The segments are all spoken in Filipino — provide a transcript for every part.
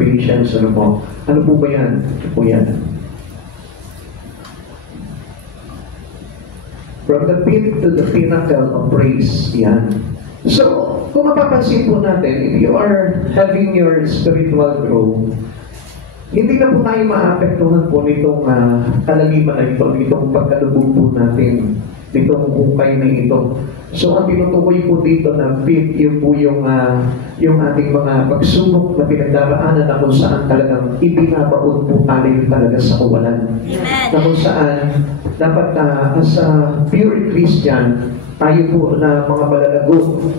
patience, ano po? Ano po ba yan? Ano po yan? From the pit to the pinnacle of praise. Yan. So, kung mapapansin po natin, if you are having your spiritual growth, hindi na po tayo maapektuhan po nitong kalaliman na ito, nitong pagkalubog po natin, nitong hukay na ito. So, ang tinutukoy po dito na pit, yun po yung ating mga pagsubok na pinagdaraanan na kung saan talagang ibinabaon po tayo talaga sa kawalan. Na kung saan dapat as a pure Christian, tayo po na mga malalago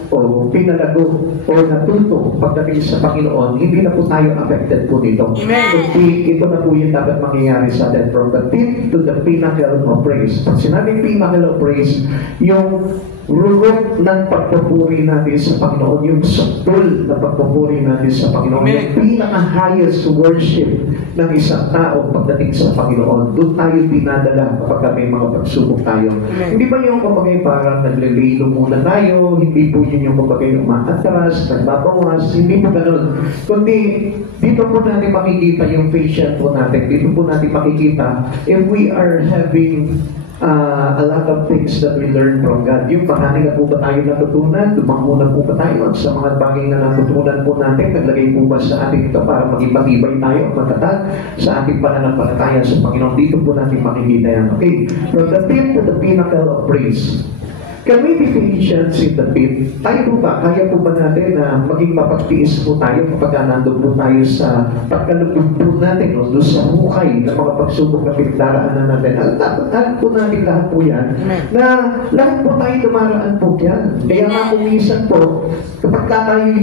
o pinalago o natuto pagdating sa Panginoon, hindi na po tayo affected po dito. Kundi ito na po yung dapat mangyayari sa atin. From the pit to the pinnacle of praise. Pag sinabing pinnacle of praise, yung rurok ng pagpupuri natin sa Panginoon, yung subtul na pagpupuri natin sa Panginoon, yung pinaka-highest worship ng isang tao pagdating sa Panginoon. Doon tayo dinadala kapag may mga pagsubok tayo. Hindi ba yung kapag parang naglililo muna tayo, hindi po yun yung kapag umaatras, nagbabawas, hindi po ganun. Kundi dito po natin makikita yung patient po natin. Dito po natin makikita if we are having a lot of things that we learn from God. Yung paano na po ba tayo natutunan? Tumango na po ba tayo sa mga bagay na natutunan po natin? Naglagay po ba sa ating ito para maging matibay tayo, matatag sa ating pananampalataya sa Panginoon? Dito po natin makikita yan. Okay? From the pit to the pinnacle of praise. Can we be patient in the pit? Tayo po ba? Kaya po ba natin na maging mapagtiis po tayo kapag nandun po tayo sa pagkalubog po natin, no? Doon sa hukay ng mga pagsubok na pinagdaraanan natin. Alam po natin lahat po yan, na lahat po tayo dumaraan po yan. Kaya nga kung minsan po, kapag tayo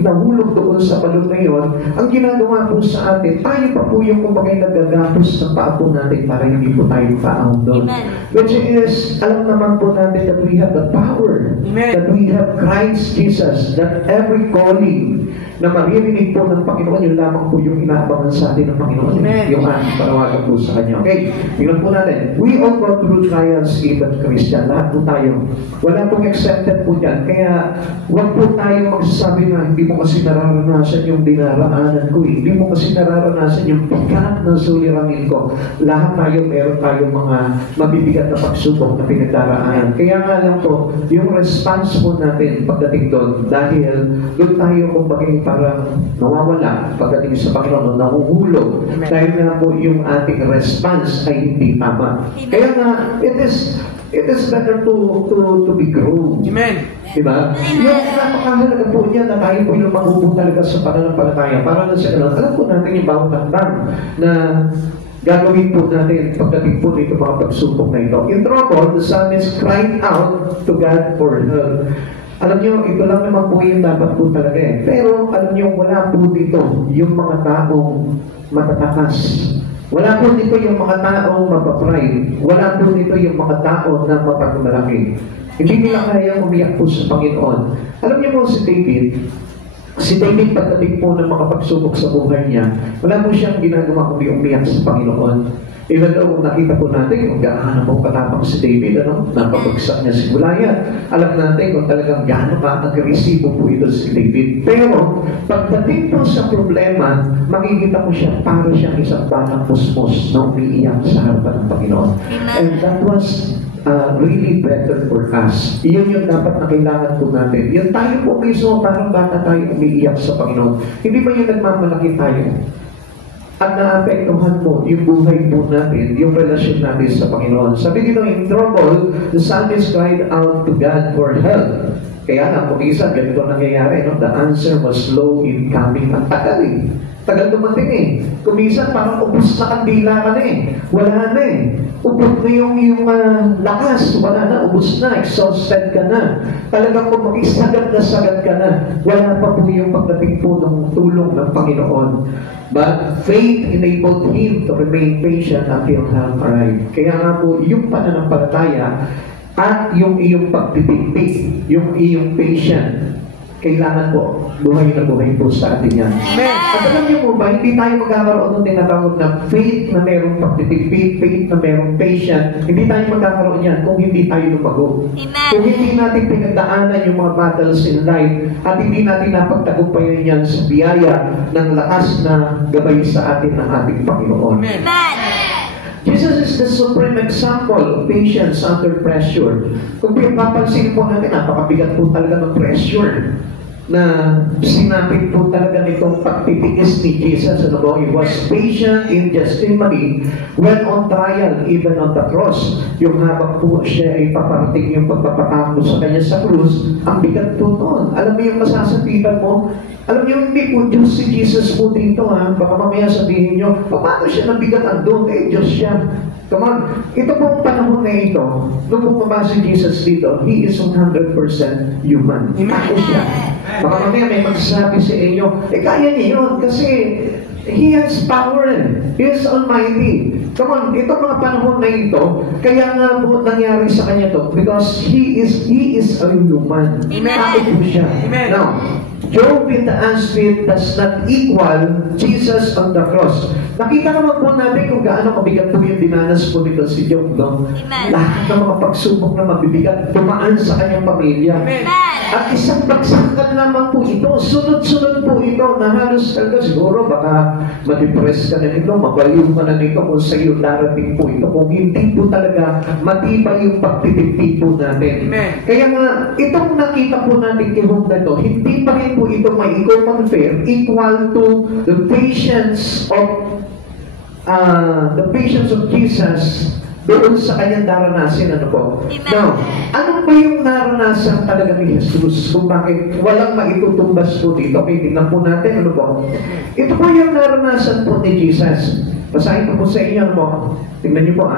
nahulog doon sa balon na yun, ang ginagawa po sa atin, tayo pa po yung kumbagay nagagapos sa paa po natin para hindi po tayo paahon doon. Which is, alam naman po natin that we have the power, that we have Christ Jesus, that every calling na maririnig po ng Panginoon, yun lamang po yung inaabangan sa atin ng Panginoon. Yung ating panawagan po sa Kanya. Okay, tingnan po natin. We all go through trials, even Christian. Lahat po tayo. Wala pong accepted po dyan. Kaya, huwag po tayo magsasabi na hindi mo kasi nararanasan yung dinaraanan ko. Hindi mo kasi nararanasan yung bigat ng suliranin ko. Lahat tayo, meron tayong mga mabibigat na pagsubok na pinagdaraanan. Kaya nga lang po, yung response po natin pagdating doon, dahil doon tayo kung bagay parang nawawala pagdating sa Panginoon, nahuhulog. Dahil nga po yung ating response ay hindi tama. Kaya nga, it is better to be grown. Amen. Diba? Yung napakahalaga po niya na tayo po yung magubo talaga sa pananampalataya. Para na sa ganun, alam po natin yung bawat tandang na gagawin po natin pagdating po dito mga pagsubok na ito. In trouble, the psalmist cried out to God for help. Alam niyo, ito lang naman po yung dapat po talaga eh. Pero alam niyo, wala po dito yung mga taong matatakas. Wala po dito yung mga taong mapapride. Wala po dito yung mga tao na mapagmalaki. Hindi nila kaya umiyak po sa Panginoon. Alam niyo po si David pagdating po ng mga pagsubok sa buhay niya, wala po siyang ginagawa kundi umiyak sa Panginoon. Even though nakita po natin kung gaano po katapang si David, napabagsak niya si Goliath. Alam natin kung talagang gaano ka-agresibo po ito si David. Pero pagdating po sa problema, makikita po siya para siyang isang batang pusmos na umiiyak sa harapan ng Panginoon. And that was really better for us. Iyon yung dapat na kailangan po natin. Yung tayo po mismo, parang bata tayo umiiyak sa Panginoon. Hindi ba yung nagmamalaki tayo? At naapektuhan po yung buhay po natin, yung relasyon natin sa Panginoon. Sabi dito, in trouble, the psalmist cried out to God for help. Kaya nga, kung isa, ganito nangyayari, no? The answer was slow in coming. Ang tagal eh. Tagal dumating eh. Kung minsan, parang ubus na kandila ka na eh. Wala na eh. Ubus na yung lakas. Wala na, ubus na. Exhausted ka na. Talagang kung makisagad na sagad ka na, wala pa po yung pagdating po ng tulong ng Panginoon. But faith enabled him to remain patient until help arrived. Kaya nga po, yung pananampalataya at yung iyong pagtititig, yung iyong patient, kailangan po buhay na buhay po sa atin yan. At alam niyo po ba, hindi tayo magkakaroon ng tinatawag na faith na merong pagtitipid, faith na merong patient. Hindi tayo magkakaroon yan kung hindi tayo lumago. Kung hindi natin pinagdaanan yung mga battles in life at hindi natin napagtagumpayan yan sa biyaya ng lakas na gabay sa atin ng ating Panginoon. Jesus is the supreme example of patience under pressure. Kung papansin po natin, napakabigat po talaga ng pressure na sinapit po talaga nitong pagtitiis ni Jesus. Ano po? He was patient in Gethsemane when on trial, even on the cross. Yung habang po siya ay paparating yung pagpapatako sa kanya sa krus, ang bigat po noon. Alam mo yung masasabitan mo? Alam niyo, hindi po Diyos si Jesus po dito, ha? Baka mamaya sabihin niyo, paano siya nabigatan doon? Eh, Diyos siya. Come on. Ito pong panahon na ito, nung bumaba si Jesus dito, He is 100% human. Ako siya. Baka mamaya may magsasabi sa inyo, kaya niya yun kasi He has power. He is almighty. Come on, ito mga panahon na ito, kaya nga po nangyari sa kanya to because He is a human. Ako po siya. Now, Job in the Anspit does not equal Jesus on the cross. Nakita naman po natin kung gaano kabigat po yung dinanas po nito si Job, no? Lahat ng mga pagsubok na mabibigat, dumaan sa kanyang pamilya. At isang bagsakan naman po ito, sunod-sunod po ito, na halos talaga siguro baka ma-depress ka na nito, mabaliw ka na nito kung sa iyo darating po ito, kung hindi po talaga matibay yung pagtitipid po natin. Kaya nga, itong nakita po natin kay Job na ito, hindi pa rin po ito may i-compare equal to the patience of Jesus doon sa kanyang daranasin. Ano po? Now, ano ba yung naranasan talaga ni Jesus kung bakit walang maitutumbas po dito? Okay, tingnan po natin. Ano po? Ito po yung naranasan po ni Jesus. Basahin ko po sa inyo. Ano po? Tingnan niyo po,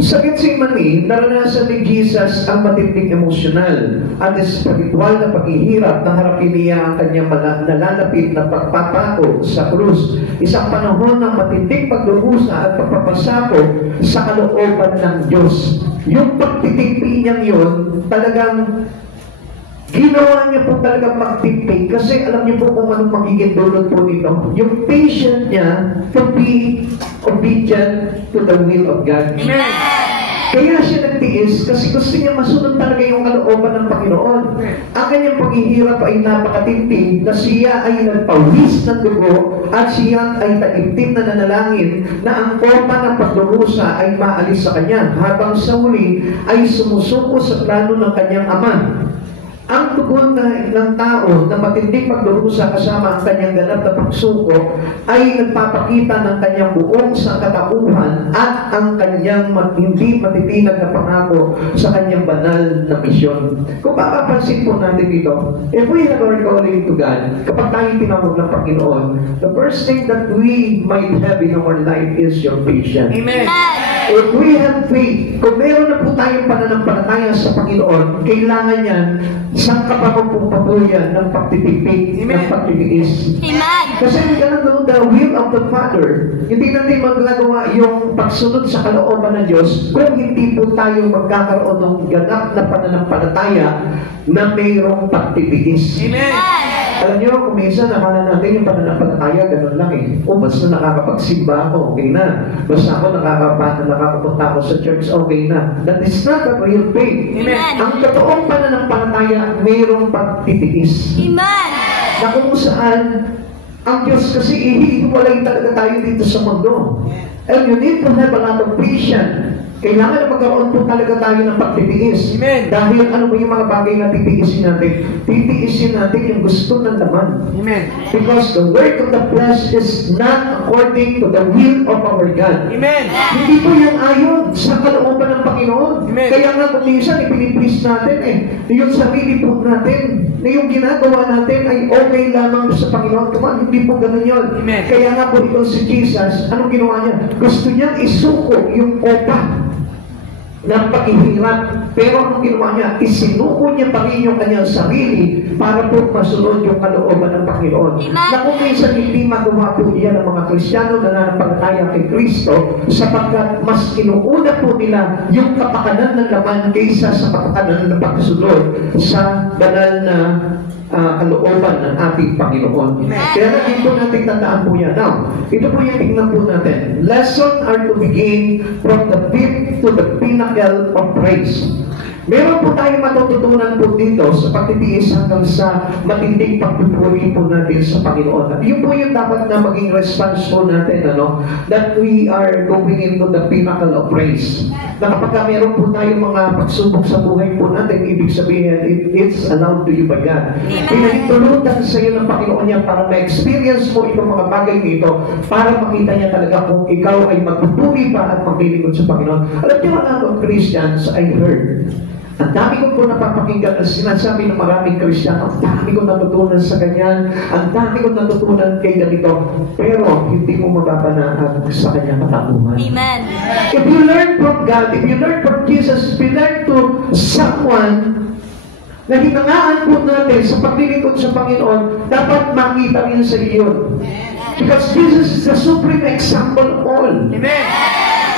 Sa Gethsemane, naranasan ni Jesus ang matinding emosyonal at espiritual na paghihirap na harapin niya ang kanyang nalalapit na pagpapako sa krus. Isang panahon ng matinding pagdurusa at pagpapasako sa kalooban ng Diyos. Yung pagtitigpi niyang yun, talagang ginawa niya po talagang magtipid kasi alam niyo po kung anong magiging dulot po nito. Yung patient niya to be obedient to the will of God. Kaya siya nagtiis kasi gusto niya masunod talaga yung kalooban ng Panginoon. Ang kanyang paghihirap ay napakatipid na siya ay nagpawis ng dugo at siya ay taimtim na nanalangin na ang forma ng pagdurusa ay maalis sa kanya habang sa huli ay sumusuko sa plano ng kanyang ama. Ang tugon ng tao na matinding pagdurusa kasama ang kanyang ganap na pagsuko ay nagpapakita ng kanyang buong sangkatauhan at ang kanyang hindi matitinag na pangako sa kanyang banal na misyon. Kung papapansin po natin dito, if we have our calling to God, kapag tayo tinawag ng Panginoon, the first thing that we might have in our life is your patience. Amen. If we have faith, kung meron na po tayong pananampalataya sa Panginoon, kailangan yan sa kapapapupatuyan ng pagtitipid, ng pagtitiis. Kasi we cannot do the will of the Father. Hindi natin magagawa yung pagsunod sa kalooban ng Diyos kung hindi po tayo magkakaroon ng ganap na pananampalataya na mayroong pagtitiis. Amen. Alam niyo, kung minsan nakala natin yung pananampalataya, ganun lang O basta nakakapagsimba ako, okay na. Basta ako nakakapunta ako sa church, okay na. That is not a real faith. Amen. Ang totoong pananampalataya, mayroong pagtitiis. Amen. Na kung saan, ang Diyos kasi ihiwalay talaga tayo dito sa mundo. And you need to have a lot of patience. Kailangan na magkaroon po talaga tayo ng pagtitiis. Amen. Dahil ano ba yung mga bagay na titiisin natin? Titiisin natin yung gusto ng laman. Amen. Because the work of the flesh is not according to the will of our God. Amen. Hindi po yung ayon sa kalooban ng Panginoon. Amen. Kaya nga kung minsan ipiniplease natin yung sarili po natin, na yung ginagawa natin ay okay lamang sa Panginoon. Come hindi po ganun yun. Amen. Kaya nga po ito si Jesus, anong ginawa niya? Gusto niyang isuko yung opa ng paghihirap. Pero anong ginawa niya? Isinuko niya pa rin yung kanyang sarili para po masunod yung kalooban ng Panginoon. Na kung minsan hindi magawa po iyan ng mga Kristiyano na nananampalataya kay Kristo, sapagkat mas inuuna po nila yung kapakanan ng laman kaysa sa kapakanan ng pagsunod sa banal na kalooban ng ating Panginoon. Kaya natin po natin tandaan po yan. Now, ito po yung tingnan po natin. Lesson are to begin from the pit to the pinnacle of praise. Meron po tayong matututunan po dito sa pagtitiis hanggang sa matinding pagpupuri po natin sa Panginoon. At yun po yung dapat na maging response po natin, that we are going into the pinnacle of praise. Na kapag meron po tayong mga pagsubok sa buhay po natin, ibig sabihin, it's allowed to you by God. Pinahintulutan sa iyo ng Panginoon niya para ma-experience mo itong mga bagay nito, para makita niya talaga kung ikaw ay magpupuri pa at maglilingkod sa Panginoon. Alam niyo, mga Christians, I heard, ang dami ko po napapakinggan na sinasabi ng maraming Kristiyano, ang dami ko natutunan sa ganyan, ang dami ko natutunan kay ganito, pero hindi mo mapapanaag sa kanyang katauhan. Amen. If you learn from God, if you learn from Jesus, if you learn to someone na hinangaan po natin sa paglilingkod sa Panginoon, dapat makita rin sa iyo. Because Jesus is the supreme example of all. Amen.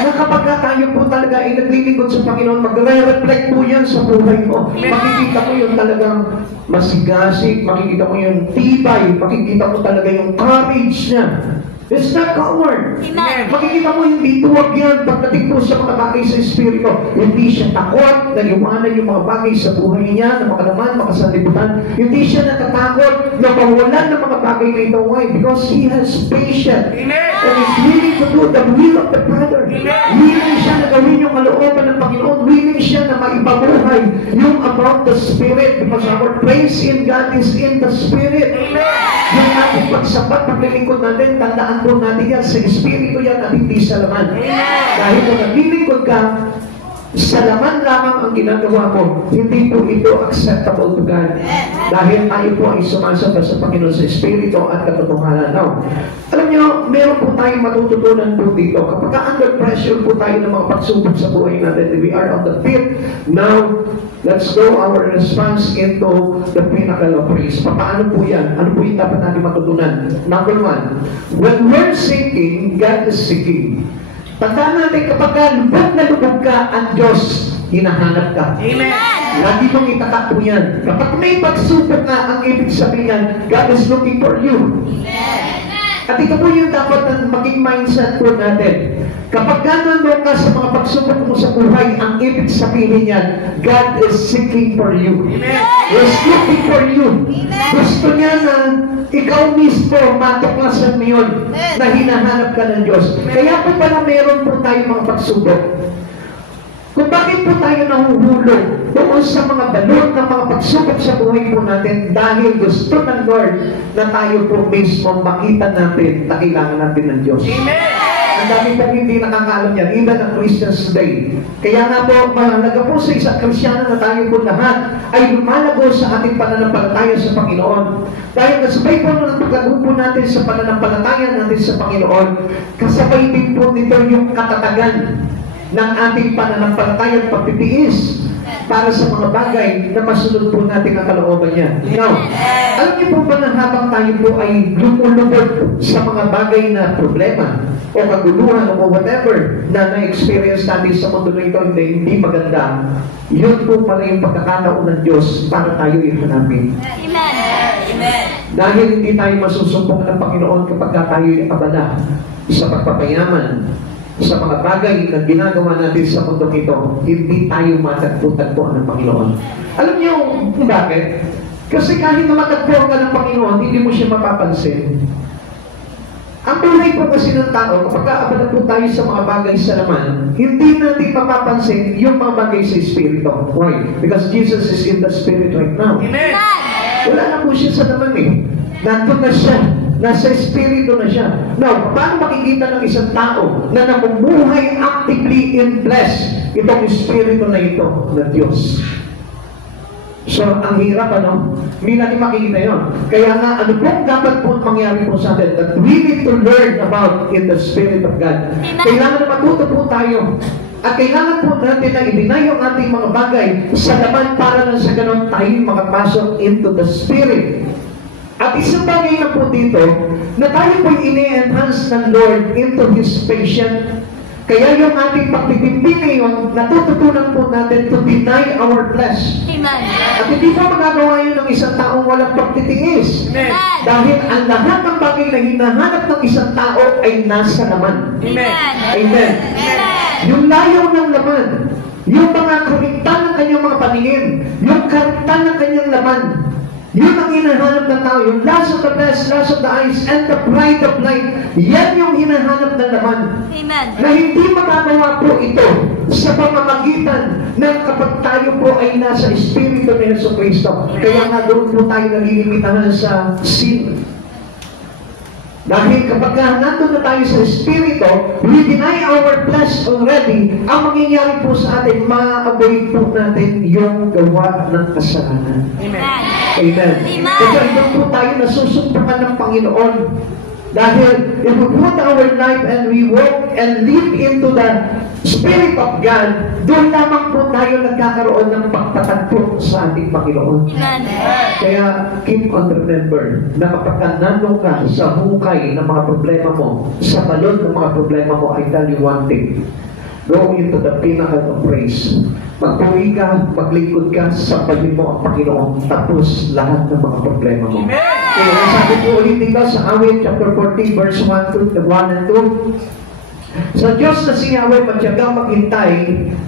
Na kapag tayo po talaga ay naglilingkod sa Panginoon, magre-reflect po yan sa buhay mo. Makikita mo yung talagang masigasig, makikita mo yung tibay, makikita mo talaga yung courage niya. It's not coward. Makikita mo hindi tuwag yan pagdating po sa mga bagay sa Espiritu. Hindi siya takot na iwanan yung mga bagay sa buhay niya, na makalaman, makasalibutan. Hindi siya natatakot na mawalan ng mga bagay na ito. Why? Because he has patience. And he's willing to do the will of the Father. Willing siya na gawin yung kalooban ng Panginoon. Willing siya na maipabuhay yung about the Spirit. Because our praise in God is in the Spirit. Yung ating pagsapat, paglilingkod natin, tandaan po natin yan, sa Espiritu yan at hindi sa laman. Dahil kung naglilingkod ka, sa laman lamang ang ginagawa mo, hindi po ito acceptable to God. Dahil tayo po ay sumasamba sa Panginoon sa Espiritu at katotohanan. Now, alam nyo, meron po tayong matututunan po dito. Kapag under pressure po tayo ng mga pagsubok sa buhay natin, we are on the pit. Now, let's go our response into the pinnacle of praise. Paano po yan? Ano po yung dapat natin matutunan? Number one, when we're seeking, God is seeking. Tandaan natin, kapag lubog na lubog ka, ang Diyos, hinahanap ka. Amen. Lagi mong itatak po yan. Kapag may pagsubok na, ang ibig sabihin yan, God is looking for you. At ito po yung dapat na maging mindset po natin. Kapag nandun ka sa mga pagsubok mo sa buhay, ang ibig sabihin yan, God is seeking for you. He is looking for you. Gusto niya na ikaw mismo, matuklasan mo yun, na hinahanap ka ng Diyos. Kaya po pala meron po tayong mga pagsubok. Kung bakit po tayo nahuhulog doon sa mga balot ng mga pagsubok sa buhay po natin, dahil gusto ng Lord na tayo po mismo makita natin na kailangan natin ng Diyos. Amen. Ang dami pong hindi nakakaalam yan, even ang Christians today. Kaya nga po, mahalaga po sa isang Kristiyano na tayo po lahat ay lumalago sa ating pananampalataya sa Panginoon. Dahil kasabay po ng paglago po natin sa pananampalataya natin sa Panginoon, kasabay din po nito yung katatagan ng ating pananampalataya at pagtitiis para sa mga bagay na masunod po natin ang kalooban niya. Now, alam niyo po ba na habang tayo po ay lumulubog sa mga bagay na problema o kaguluhan o whatever na na-experience natin sa mundo na ito hindi maganda, yun po pala yung pagkakataon ng Diyos para tayo ihanapin. Amen. Amen. Dahil hindi tayo masusumpong ng Panginoon kapag tayo ay abala sa pagpapayaman, sa mga bagay na ginagawa natin sa mundo ito, hindi tayo matagpo-tagpuan ng Panginoon. Alam niyo kung bakit? Kasi kahit na matagpuan ka ng Panginoon, hindi mo siya mapapansin. Ang buhay po kasi ng tao, kapag kaabala po tayo sa mga bagay sa laman, hindi natin mapapansin yung mga bagay sa Espiritu. Why? Because Jesus is in the Spirit right now. Amen. Wala na po siya sa laman eh. Nandun na siya. Nasa Espiritu na siya. Now, paano makikita ng isang tao na namumuhay actively in flesh itong Espiritu na ito na Diyos? So, ang hirap, ano? Hindi natin makikita yun. Kaya nga, ano pong dapat po mangyari po sa atin? That we need to learn about in the Spirit of God. Kailangan na matuto po tayo. At kailangan po natin na i-deny yung ating mga bagay sa laman para lang sa ganon tayo makapasok into the Spirit. At isang bagay na po dito, na tayo po'y ini-enhance ng Lord into His patient. Kaya yung ating pagtitipid ngayon, natututunan po natin to deny our flesh. Amen. At hindi po magagawa yun ng isang taong walang pagtitiis. Amen. Dahil ang lahat ng bagay na hinahanap ng isang tao ay nasa laman. Amen. Amen. Amen. Yung layaw ng laman, yung mga karintan ng kanyang mga paningin, yung karintan ng kanyang laman, yun ang hinahanap ng tao. Yung lust of the flesh, lust of the eyes, and the pride of life. Yan yung hinahanap ng laman. Amen. Na hindi magagawa po ito sa pamamagitan ng kapag tayo po ay nasa Espiritu ni Yesu Cristo. Kaya nga doon po tayo nalilimitahan sa sin. Dahil kapag nandun na tayo sa Espiritu, we deny our flesh already. Ang mangyayari po sa atin, ma-avoid po natin yung gawa ng kasalanan. Amen. Amen. Amen. Kaya doon po tayo nasusumpukan ng Panginoon. Dahil if we put our life and we walk and live into the Spirit of God, doon lamang po tayo nagkakaroon ng pagtatagpo sa ating Panginoon. Amen. Kaya keep on remember na kapag nandun ka sa hukay ng mga problema mo, sa balon ng mga problema mo, I tell you one thing, go into the pinnacle of praise. Magpuri ka, maglingkod ka, sampahin mo ang Panginoon, tapos lahat ng mga problema mo. Kaya sabi ko ulit dito sa Awit chapter 40 verse 1 and 2, sa Diyos na si Yahweh matyagang maghintay,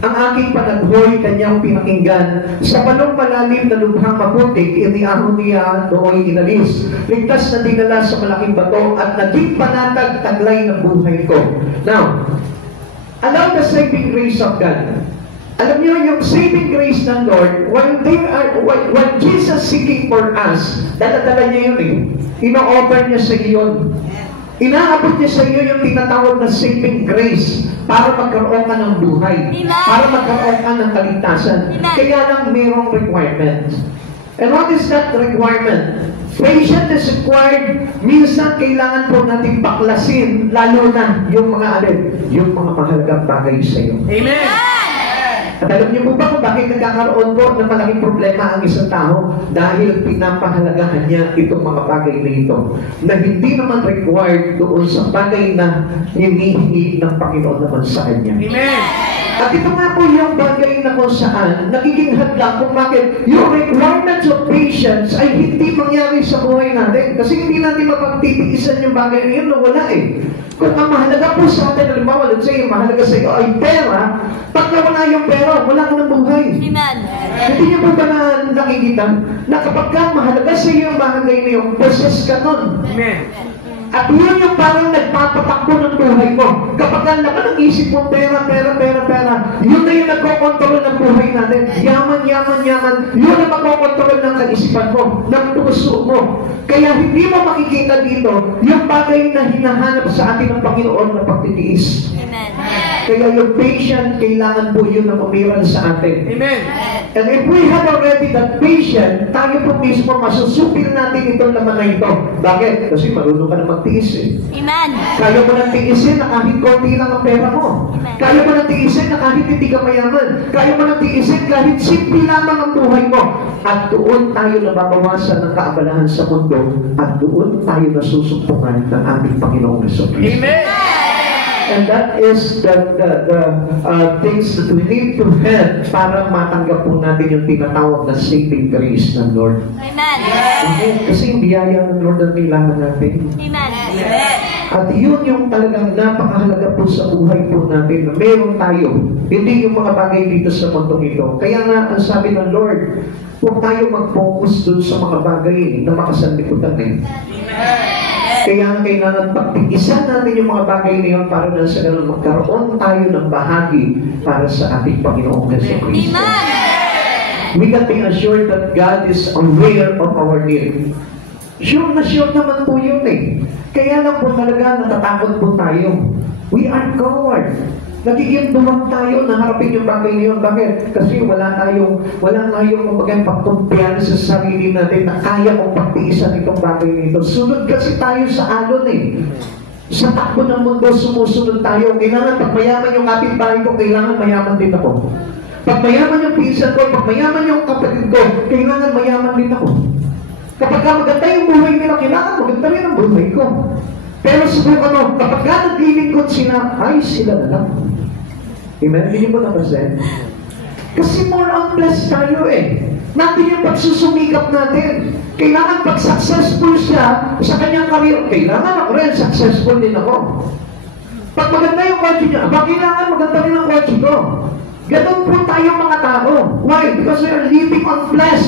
ang aking panaghoy kanyang pinakinggan, sa palong malalim na lubhang maputik, iniahon niya nooy inalis. Ligtas na dinala sa malaking bato at naging panatag taglay ng buhay ko. Now, allow the saving grace of God. Alam niyo, yung saving grace ng Lord, when Jesus seeking for us, dala-dala niya yun eh. Ino-offer niya sa iyo yun. Inaabot niya sa iyo yung tinatawag na saving grace para magkaroon ka ng buhay, para magkaroon ka ng kaligtasan. Kaya lang mayroong requirement. And what is that requirement? Patience is required. Minsan kailangan po natin baklasin, lalo na yung mga yung mga mahalagang bagay sa iyo. Amen. At alam niyo po ba kung bakit nagkakaroon po ng malaking problema ang isang tao? Dahil pinapahalagahan niya itong mga bagay na ito, na hindi naman required doon sa bagay na hinihingi ng Panginoon naman sa kanya. Amen. At ito nga po yung bagay na kung saan nagiging hadlang kung bakit yung requirements of patience ay hindi mangyari sa buhay natin. Kasi hindi natin mapagtitiisan yung bagay na yun na wala eh. Kung ang mahalaga po sa atin, halimbawa, let's say, yung mahalaga sa iyo ay pera, pag nawala yung pera, wala ka ng buhay. Amen. Hindi niyo po ba nakikita na kapag ka mahalaga sa iyo yung bagay na yun, possess ka nun. Amen. At yun yung parang nagpapatakbo ng buhay mo. Kapag ang laman ng isip mo, pera, yun na yung nagkokontrol ng buhay natin. Yaman. Yun ang magkokontrol ng kaisipan mo, ng puso mo. Kaya hindi mo makikita dito yung bagay na hinahanap sa atin ng Panginoon na pagtitiis. Amen. Kaya yung patient, kailangan po yun na umiral sa atin. Amen. And if we have already that patient, tayo po mismo masusupil natin itong laman na ito. Bakit? Kasi marunong ka na magtiis eh. Amen. Kaya mo nang tiisin na kahit konti lang ang pera mo. Kaya mo nang tiisin na kahit hindi ka mayaman. Kaya mo nang tiisin kahit simple lamang ang buhay mo. At doon tayo nababawasan ng kaabalahan sa mundo. At doon tayo nasusumpungan ng ating Panginoong Hesus. Amen. And that is the things that we need to have para matanggap po natin yung tinatawag na saving grace ng Lord. Amen. Okay? Kasi yung biyaya ng Lord ang kailangan natin. Amen. At yun yung talagang napakahalaga po sa buhay po natin na meron tayo. Hindi yung mga bagay dito sa mundong ito. Kaya nga, ang sabi ng Lord, huwag tayo mag-focus dun sa mga bagay na makasanliputan eh. Kaya ang kailangan pagtiisan natin yung mga bagay na yun para na sa ganun magkaroon tayo ng bahagi para sa ating Panginoong Hesus Kristo. We can be assured that God is aware of our need. Sure na sure naman po yun eh. Kaya lang po talaga natatakot po tayo. We are coward. Nagiging dumang tayo na harapin yung bagay na yun. Bakit? Kasi wala tayong pagkumpiyana sa sarili natin na kaya kong pagtiisan itong bagay nito. Sunod kasi tayo sa alon eh. Sa takbo ng mundo, sumusunod tayo. Kailangan pag mayaman yung kapitbahay ko, kailangan mayaman din ako. Pag mayaman yung pinsan ko, pag mayaman yung kapatid ko, kailangan mayaman din ako. Kapag maganda yung buhay nila, kailangan maganda rin ang buhay ko. Pero subukan kapag naglilingkod sila, ay sila na lang. Amen? Hindi mo napasin? Kasi more on blessed tayo Natin yung pagsusumikap natin. Kailangan pag successful siya sa kanyang career, kailangan ako rin, successful din ako. Pag maganda yung kotse niya, kailangan maganda rin ang kotse ko. Ganun po tayo mga tao. Why? Because we are living on flesh.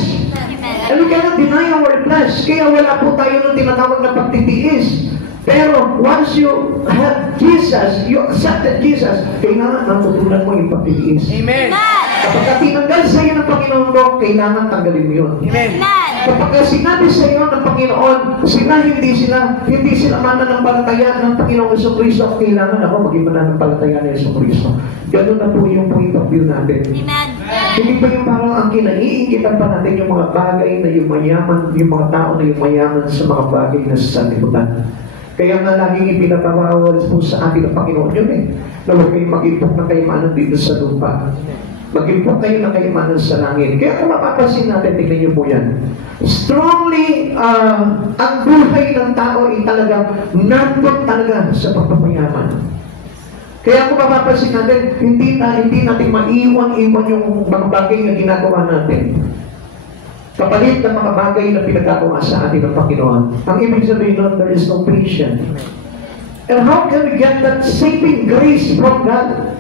And we cannot deny our flesh. Kaya wala po tayo ng tinatawag na pagtitiis. Pero once you have Jesus, you accepted Jesus, kailangan natutunan mo yung pagtitiis. Amen. Kapag tinanggal sa iyo ng Panginoon mo, kailangan tanggalin mo yun. Amen. Kapag sinabi sa iyo ng Panginoon, hindi sila mananampalataya ng Panginoong Jesucristo, kailangan ako maging mananampalataya ng Jesucristo. Ganun na po yung point of view natin. Amen. Hindi ba yung parang ang kinaiingitan pa natin yung mga bagay na yung mayaman, yung mga tao na yung mayaman sa mga bagay na sa sanlibutan. Kaya nga laging ipinapawawal po sa atin ng Panginoon yun na huwag kayong mag-impok na kayamanan dito sa lupa. Mag-impok kayo na kayamanan sa langit. Kaya kung mapapansin natin, tingnan niyo po yan. Strongly, ang buhay ng tao ay talagang nandun talaga sa pagpapayaman. Kaya kung mapapansin natin, hindi natin maiwan-iwan yung mga bagay na ginagawa natin. Kapalit ng mga bagay na pinagagawa sa atin ng Panginoon. Ang ibig sabihin nun, there is no patience. And how can we get that saving grace from God?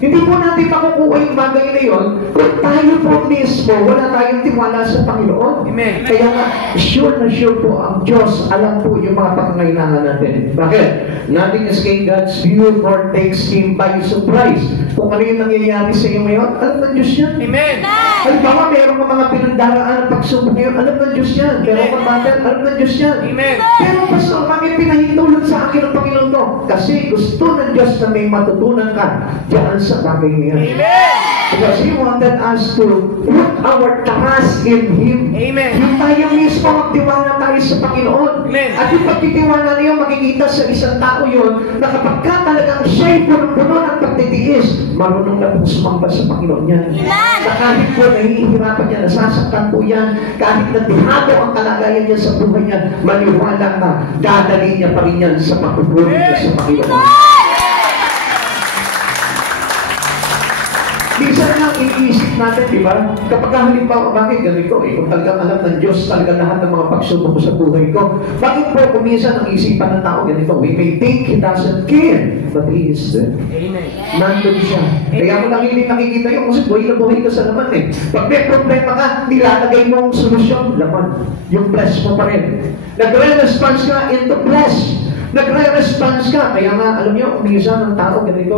Hindi po natin makukuha yung bagay na yun kung tayo po mismo, wala tayong tiwala sa Panginoon. Amen. Kaya nga, sure na sure po ang Diyos, alam po yung mga pangangailangan natin. Bakit? Nothing escapes God's view nor takes Him by surprise. Kung ano yung nangyayari sa iyo ngayon, alam ng Diyos yan. Amen. Halimbawa, mayroong mga pinagdaraan ng pagsubok ngayon, alam ng Diyos yan. Pero kung bakit, alam ng Dyo yan. Amen. Pero Pastor, bakit pinahintulot sa akin ng Panginoon to? Kasi gusto ng Diyos na may matutunan ka diyan sa bagay niya. Amen. Because He wanted us to put our trust in Him. Amen. Yung tayo mismo magtiwala tayo sa Panginoon. Amen. At yung pagtitiwala niyo, makikita sa isang tao yun, na kapag ka talagang siya'y puno ng pagtitiis, marunong na pong sumamba sa Panginoon niya. Na kahit po nahihirapan niya, nasasaktan po yan, kahit na tihado ang kalagayan niya sa buhay niya, maniwala na, dadali niya pa rin yan sa pagpupuri niya sa Panginoon. Minsan lang iniisip natin, di ba? Kapag halimbawa, bakit ganito? Kung talagang alam ng Diyos, talagang lahat ng mga pagsubok ko sa buhay ko, bakit po kuminsan ang isipan ng tao ganito? We may think He doesn't care, but He is there. Amen. Nandun siya. Kaya mo lang hindi nakikita yun, kasi buhay na buhay ka sa laman Pag may problema ka, nilalagay mo ang solusyon, laman. Yung flesh mo pa rin. Nagre-response ka into flesh. Nagre-response ka. Kaya nga, alam niyo, minsan ang tao ganito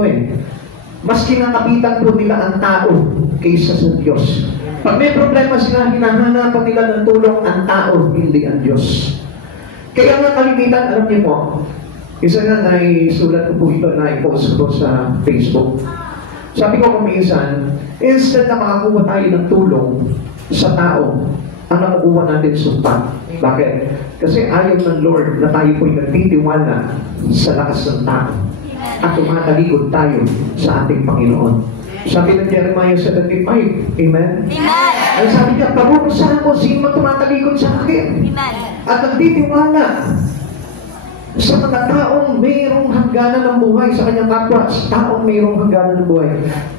mas kinakapitan po nila ang tao kaysa sa Diyos. Pag may problema sila, hinahanapan nila ng tulong ang tao, hindi ang Diyos. Kaya nga kalimitan, alam niyo po, isa na naisulat ko po ito, na-post ko sa Facebook. Sabi ko kung minsan, instead na makakuha tayo ng tulong sa tao, ang nakukuha natin sumpa. Bakit? Kasi ayaw ng Lord na tayo po'y nagtitiwala sa lakas ng tao. At tumatalikod tayo sa ating Panginoon. Sabi ng Jeremiah 75, Amen? Amen. Ay sabi niya, parurusahan ko sino tumatalikod sa akin. Amen. At nagtitiwala sa mga taong mayroong hangganan ng buhay sa kanyang kapwa, sa taong mayroong hangganan ng buhay.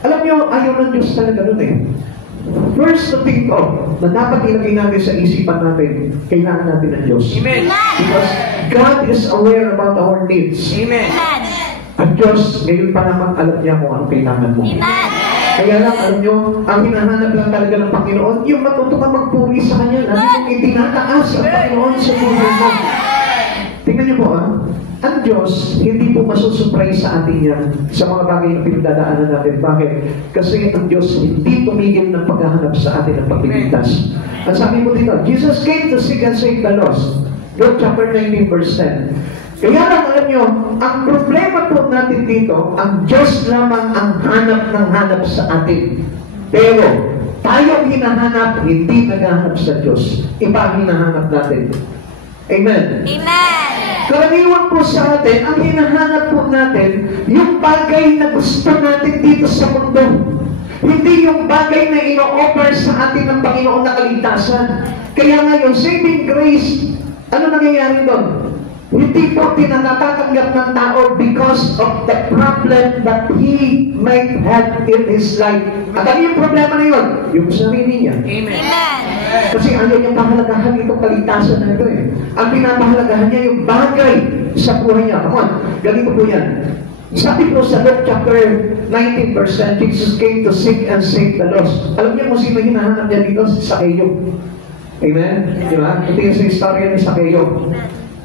Alam niyo, ayaw ng Diyos talaga nun First to think of, na dapat ilagay natin sa isipan natin, kailangan natin ng Diyos. Amen. Because God is aware about our needs. Amen. At Diyos, ngayon pa naman alam niya kung anong kailangan mo. Amen. Kaya lang, alam niyo, ang hinahanap lang talaga ng Panginoon, yung matuto ka magpuri sa Kanya, na yung itinataas ang Panginoon sa buhay mo. Tingnan niyo po ang Diyos, hindi po masusurprise sa atin yan sa mga bagay na pinagdadaanan natin. Bakit? Kasi ang Diyos hindi tumigil ng paghahanap sa atin ng pagliligtas. Ang sabi mo dito, Jesus came to seek and save the lost. Luke chapter 19 verse 10. Kaya lang alam nyo, ang problema po natin dito, ang Diyos lamang ang hanap ng hanap sa atin. Pero, tayong hinahanap, hindi naghahanap sa Diyos. Iba ang hinahanap natin. Amen? Amen! Karaniwan po sa atin, ang hinahanap po natin, yung bagay na gusto natin dito sa mundo. Hindi yung bagay na ino-offer sa atin ng Panginoon na kaligtasan. Kaya nga yung saving grace, ano nangyayari doon? Hindi po tinatatanggap ng tao because of the problem that he might have in his life. At ano yung problema na yun? Yung sarili niya. Amen. Kasi ayaw niyang pahalagahan itong kaligtasan na ito eh. Ang pinapahalagahan niya yung bagay sa buhay niya. Come on, ganito po yan. Sabi po sa Luke chapter 19 verse 10, Jesus came to seek and save the lost. Alam niyo kung sino hinahanap niya dito? Si Zacchaeus. Amen? Di ba? Ito yung sa istorya ni Zacchaeus.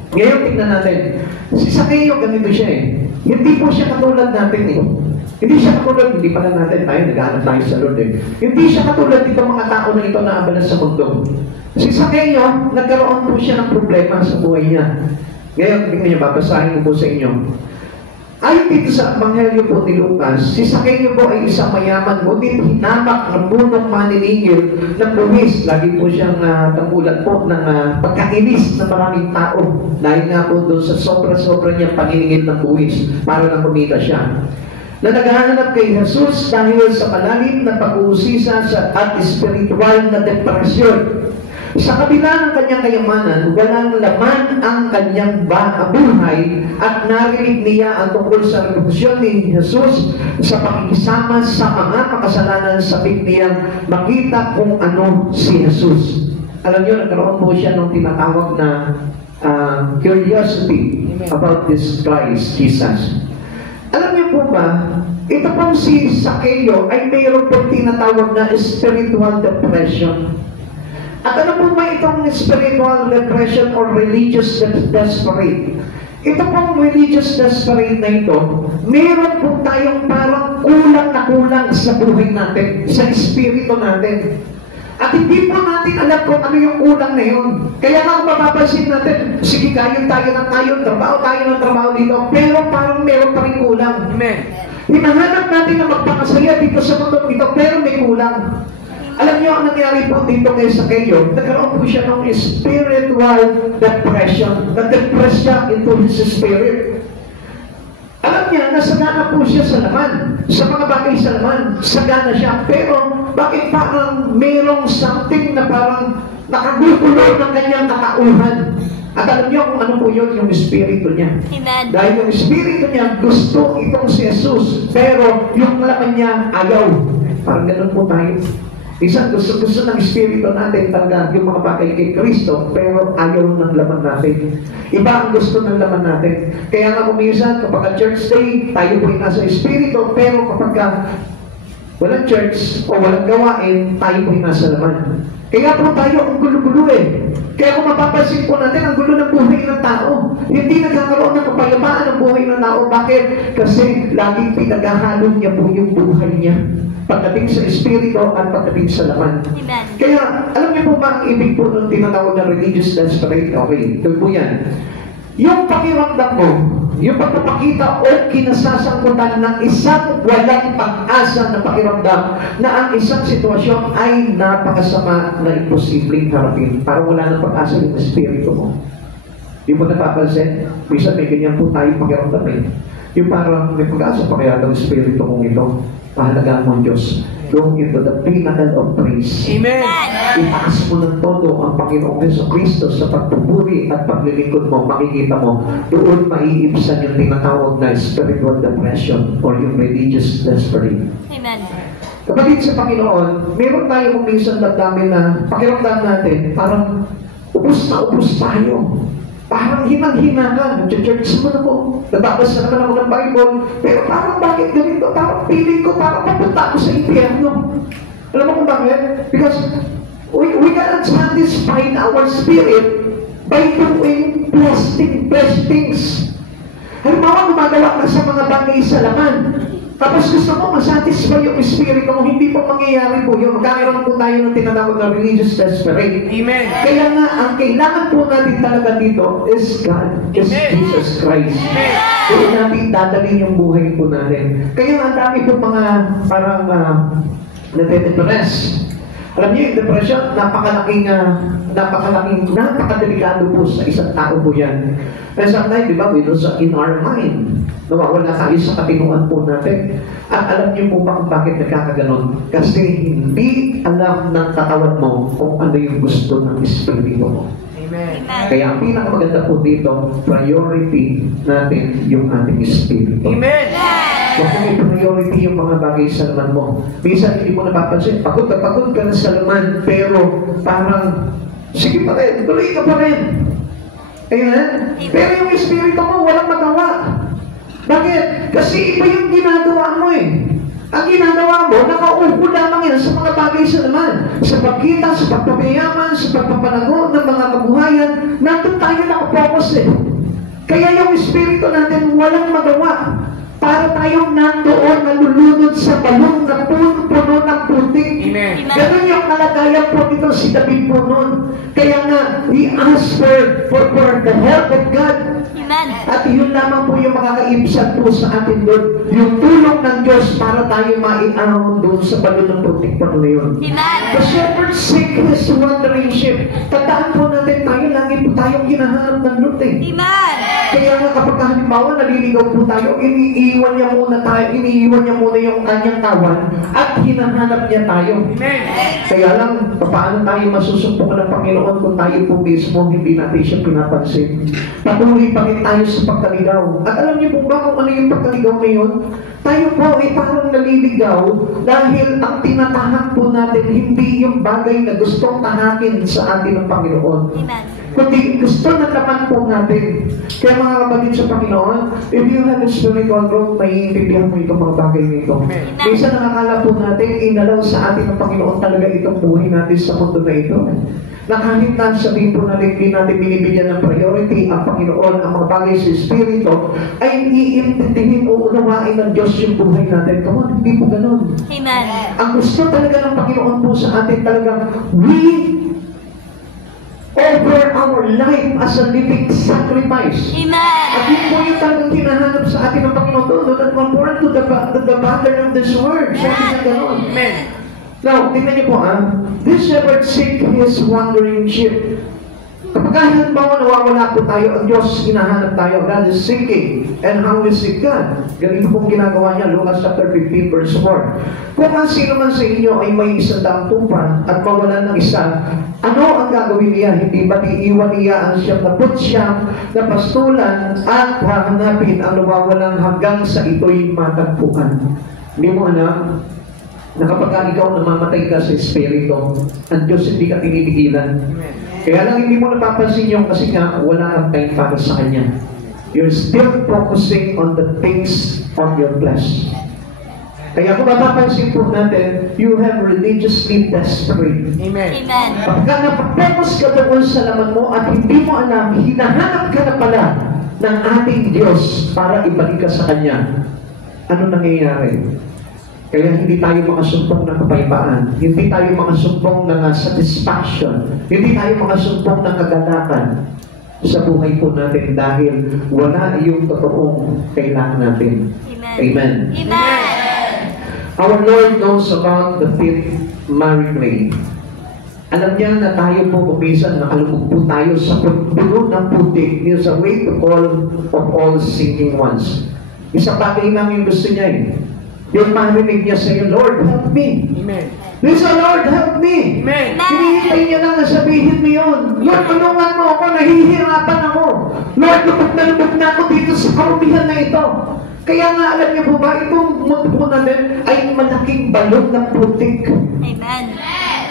Ngayon, tingnan natin. Si Zacchaeus, ganito siya eh. Hindi po siya katulad natin eh. Hindi siya katulad, hindi pala natin tayo, naghahanap tayo sa Lord eh. Hindi siya katulad dito mga tao na ito na abala sa mundo. Si Zacchaeus, nagkaroon po siya ng problema sa buhay niya. Ngayon, tingnan niyo, babasahin ko po sa inyo. Ayon dito sa Ebanghelyo po ni Lucas, si Zacchaeus po ay isang mayaman, ngunit hinamak ng punong maniningil ng buwis. Lagi po siyang tanggulat po ng pagkainis ng maraming tao. Dahil nga po doon sa sobra-sobra niyang paniningil ng buwis para lang kumita siya. Na naghahanap kay Jesus dahil sa malalim na pag-uusisa at espiritual na depresyon. Sa kabila ng kanyang kayamanan, walang laman ang kanyang buhay at narinig niya ang tungkol sa revolusyon ni Jesus sa pakikisama sa mga makasalanan sa niyang makita kung ano si Jesus. Alam niyo, nagkaroon po siya ng tinatawag na curiosity about this Christ, Jesus. Alam niyo po ba, ito pong si Zacchaeus ay mayroon pong tinatawag na spiritual depression. At ano po ba itong spiritual depression or religious desperate? Ito pong religious desperate na ito, meron po tayong parang kulang na kulang sa buhay natin, sa espiritu natin. At hindi po natin alam kung ano yung kulang na yun. Kaya nga mapapansin natin, sige kayo tayo ng tayo, trabaho tayo ng trabaho dito, pero parang meron pa rin kulang. Amen. Hinahanap natin na magpakasaya dito sa mundo ito, pero may kulang. Alam niyo, ang nangyari po dito kay Zacchaeus, nagkaroon po siya ng spiritual depression. Na-depress siya into his spirit. Alam niya, nasagana po siya sa laman. Sa mga bagay sa laman, sagana siya. Pero, bakit parang mayroong something na parang nakagugulo ng kanyang katauhan? At alam niyo kung ano po yun, yung espiritu niya. Amen. Dahil yung espiritu niya, gusto itong si Jesus. Pero, yung laman niya, ayaw. Parang ganun po tayo. Isang gusto ng espiritu natin talaga yung mga bagay kay Kristo, pero ayaw ng laman natin. Iba ang gusto ng laman natin. Kaya nga kuminsan, kapag church day, tayo po yung nasa espiritu, pero kapag walang church o walang gawain, tayo po yung nasa laman. Kaya po tayo ang gulo-gulo eh. Kaya kung mapapansin po natin, ang gulo ng buhay ng tao. Hindi nagkakaroon ng kapayapaan ng buhay ng tao. Bakit? Kasi laging pinaghahalo niya po yung buhay niya. Pagdating sa espiritu at pagdating sa laman. Amen. Kaya, alam niyo po ba ang ibig po ng tinatawag na religious desperate? Okay, ito po yan. Yung pakiramdam mo, yung pagpapakita o kinasasangkutan ng isang walang pag-asa na pakiramdam na ang isang sitwasyon ay napakasama na imposibleng harapin. Parang wala nang pag-asa yung espiritu mo. Di mo napapansin? Minsan may ganyan po tayo pakiramdam eh. Yung parang may pag-asa pa kaya ng espiritu mong ito. Mahalaga mo Diyos. Go into the pinnacle of praise. Amen. Itaas mo ng todo ang Panginoong Jesucristo sa pagpupuri at paglilingkod mo, makikita mo, doon maiibsan yung tinatawag na spiritual depression or yung religious desperate. Amen. Kapatid sa Panginoon, meron tayo kung minsan damdamin na pakiramdam natin, parang ubus na ubus tayo. Parang hinang-hina ka, nag-church mo na po, nababasa naman ako ng Bible, pero parang bakit ganito? Parang feeling ko, parang papunta ako sa impyerno. Alam mo kung bakit? Because we cannot satisfy our spirit by doing blessed things. Halimbawa, gumagawa ka sa mga bagay sa laman. Tapos gusto mo masatisfy yung espiritu mo, hindi po mangyayari po yun. Magkakaroon po tayo ng tinatawag na religious desperate. Amen. Kaya nga, ang kailangan po natin talaga dito is God, is Jesus Christ. Doon natin dadalhin yung buhay po natin. Kaya ang dami po mga parang nade-depress. Alam niyo, yung depression, napakadelikado po sa isang tao po yan. And sometimes, di ba, we lose in our mind. Nawawala tayo sa katinuan po natin. At alam niyo po ba kung bakit nagkakaganon? Kasi hindi alam ng katawan mo kung ano yung gusto ng espiritu mo. Amen. Kaya ang pinakamaganda po dito, priority natin yung ating espiritu. Amen. Huwag mo i-priority yung mga bagay sa laman mo. Minsan hindi mo napapansin, pagod ka na sa laman, pero parang, sige pa rin, tuloy ka pa rin. Ayan? Pero yung espiritu mo, walang magawa. Bakit? Kasi iba yung ginagawa mo eh. Ang ginagawa mo, nakaupo lamang yan sa mga bagay sa laman. Sa pagkita, sa pagpapayaman, sa pagpapalago ng mga kabuhayan, nandun tayo nakapokus eh. Kaya yung espiritu natin walang magawa. Para tayong nandoon nalulunod sa balong na puno ng putik. Amen. Ganun yung kalagayan po dito si David po noon. Kaya nga, he asked for the help of God. Amen. At yun lamang po yung makakaibsan po sa atin doon. Yung tulong ng Diyos para tayo maiahon doon sa balon ng putik po na yun. Amen. The shepherd seek his wandering sheep. Tandaan po natin tayo, lagi po tayong hinahanap ng Lord eh. Amen. Kaya nga kapag halimbawa naliligaw po tayo, iniiwan niya muna yung kanyang tawan at hinahanap niya tayo. Amen. Kaya lang, paano tayo masusumpong ng Panginoon kung tayo po mismo hindi natin siya pinapansin? Patuloy pa rin tayo sa pagkaligaw. At alam niyo po ba kung ano yung pagkaligaw ngayon? Tayo po ay parang naliligaw dahil ang tinatahak po natin hindi yung bagay na gustong tahakin sa atin ng Panginoon. Amen. Kundi gusto na naman po natin. Kaya mga kapatid sa Panginoon, if you have a spiritual growth, maiintindihan mo itong mga bagay nito. Minsan nakakala po natin, inalaw sa atin ng Panginoon talaga itong buhay natin sa mundo na ito. Na kahit na sabihin po natin, hindi natin binibigyan ng priority ang Panginoon, ang mga bagay sa Espiritu, ay iintindihin o unawain ng Diyos yung buhay natin. Come on, hindi po ganun. Amen. Ang gusto talaga ng Panginoon po sa atin talagang, we over our life as a living sacrifice. Amen. At yun po yung talagang hinahanap sa atin ng Panginoon doon. Don't conform to the pattern of this world. Sabi na gano'n. Amen. Now, tingnan niyo po this shepherd seek his wandering sheep. Kapag halimbawa nawawala po tayo, ang Diyos hinahanap tayo. God is seeking. And how we seek God? Ganito pong ginagawa niya, Lucas chapter 15 verse 4. Kung ang sino man sa inyo ay may 100 tupa at mawalan ng isa, ano ang gagawin niya? Hindi ba iiwan niya ang siyang na pastulan at hahanapin ang nawawalang hanggang sa ito'y matagpuan? Hindi mo alam na kapag ikaw namamatay ka sa Espiritu, ang Diyos hindi ka tinipigilan. Kaya lang hindi mo napapansin yung kasi nga wala kang time para sa Kanya. You're still focusing on the things of your flesh. Kaya kung mapapansin po natin, you have religiously desperate. Amen. Amen. Pagka napapokus ka doon sa laman mo at hindi mo alam, hinahanap ka na pala ng ating Diyos para ibalik ka sa Kanya. Ano nangyayari? Kaya hindi tayo makasumpong ng kapayapaan. Hindi tayo makasumpong ng satisfaction. Hindi tayo makasumpong ng kagalakan sa buhay po natin dahil wala yung totoong kailangan natin. Amen. Amen. Amen. Our Lord knows about the fifth married lady. Alam niya na tayo po kumisan nakalubog po tayo sa puno ng putik. There's a way to call of all sinking ones. Isang bagay lang yung gusto niya eh. Yung marinig niya sa iyo, Lord, help me. Amen. Lisa, Lord, help me. Amen. Hinihintay niya lang na sabihin mo yun. Lord, tulungan mo ako, nahihirapan ako. Lord, lubog na ako dito sa karumihan na ito. Kaya nga, alam niyo po ba, itong mundo po natin ay malaking balon ng putik. Amen.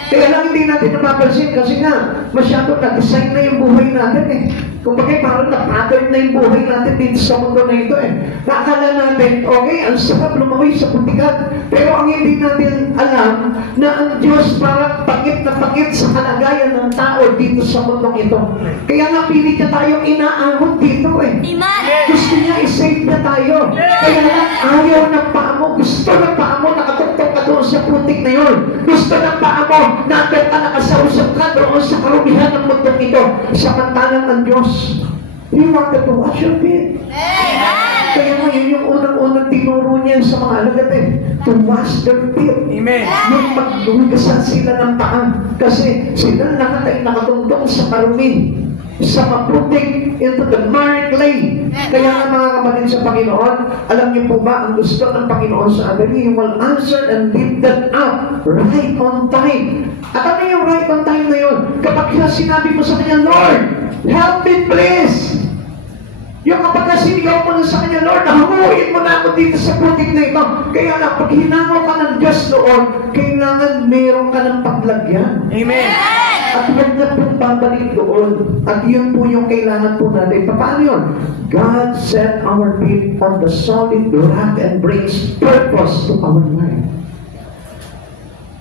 Kaya lang hindi natin napapansin kasi nga, masyado na-design na yung buhay natin eh. Kung bagay, parang na-pattern na yung buhay natin dito sa mundo na ito eh. Nakakala natin, okay, ang sarap lumakoy sa putikan. Pero ang hindi natin alam na ang Diyos parang pagit na pagit sa kalagayan ng tao dito sa mundong ito. Kaya nga pilit niya tayong inaahon dito eh. Amen. Gusto niya i-save na tayo. Kaya lang ayaw ng paa mo. Gusto ng paa mo nakatuktok ka doon sa putik na yun. Gusto ng paa mo nandun ka nakasausap ka doon sa karumihan ng mundong ito. Samantalang ang Diyos, He wanted to wash your feet. Amen. Kaya mo yun yung unang-una unang tinuro niya sa mga alagad to wash their feet. Amen. Yung maghugasan sila ng paa. Kasi sila lahat ay nakatungtong sa marumi, sa maputik, into the marred clay. Kaya nga mga kapatid sa Panginoon, alam niyo po ba ang gusto ng Panginoon sa atin? He will answer and lift them up right on time. At ano yung right on time na yun? Kapag sinabi mo sa kanya, Lord, help me please. Yung kapag sinigaw mo na sa kanya, Lord, nahanguin mo na ako dito sa putik na ito. Kaya na, pag hinango ka ng Diyos noon, kailangan meron ka ng paglagyan. Amen. At huwag na pong babalik doon. At yun po yung kailangan po natin. Paano yun? God set our feet on the solid rock and brings purpose to our life.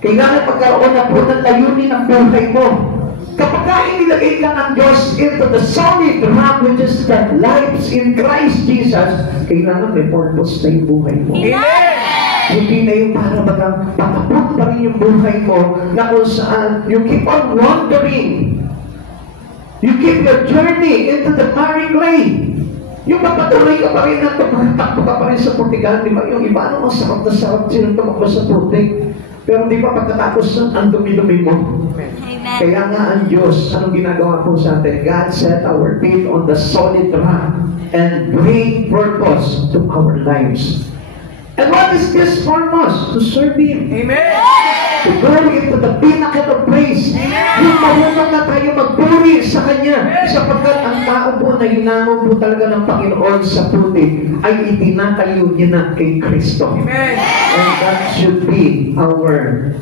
Kailangan magkaroon na po ng layunin ang buhay mo. Kapag inilagay ka ng Diyos into the solid rock, which is that lives in Christ Jesus, kailangan may purpose na yung buhay mo. Amen. Hindi na yung para bagang patapot pa rin yung buhay mo na kung saan you keep on wandering. You keep your journey into the marry clay. Yung papatuloy ka pa rin na tumatakbo ka pa rin sa putikan, di ba? Yung iba, ang sarap na sarap silang tumakbo sa putik. Pero di ba pagkatapos ang dumi-dumi mo? Amen. Kaya nga ang Diyos, anong ginagawa po sa atin? God set our feet on the solid rock and bring purpose to our lives. And what is this purpose? To serve Him. Amen. To go into the pinnacle of praise. Yung marunong na tayo magpuri sa Kanya. Sapagkat ang tao po na hinango po talaga ng Panginoon sa putik ay itinatayo niya na kay Kristo. Amen. And that should be our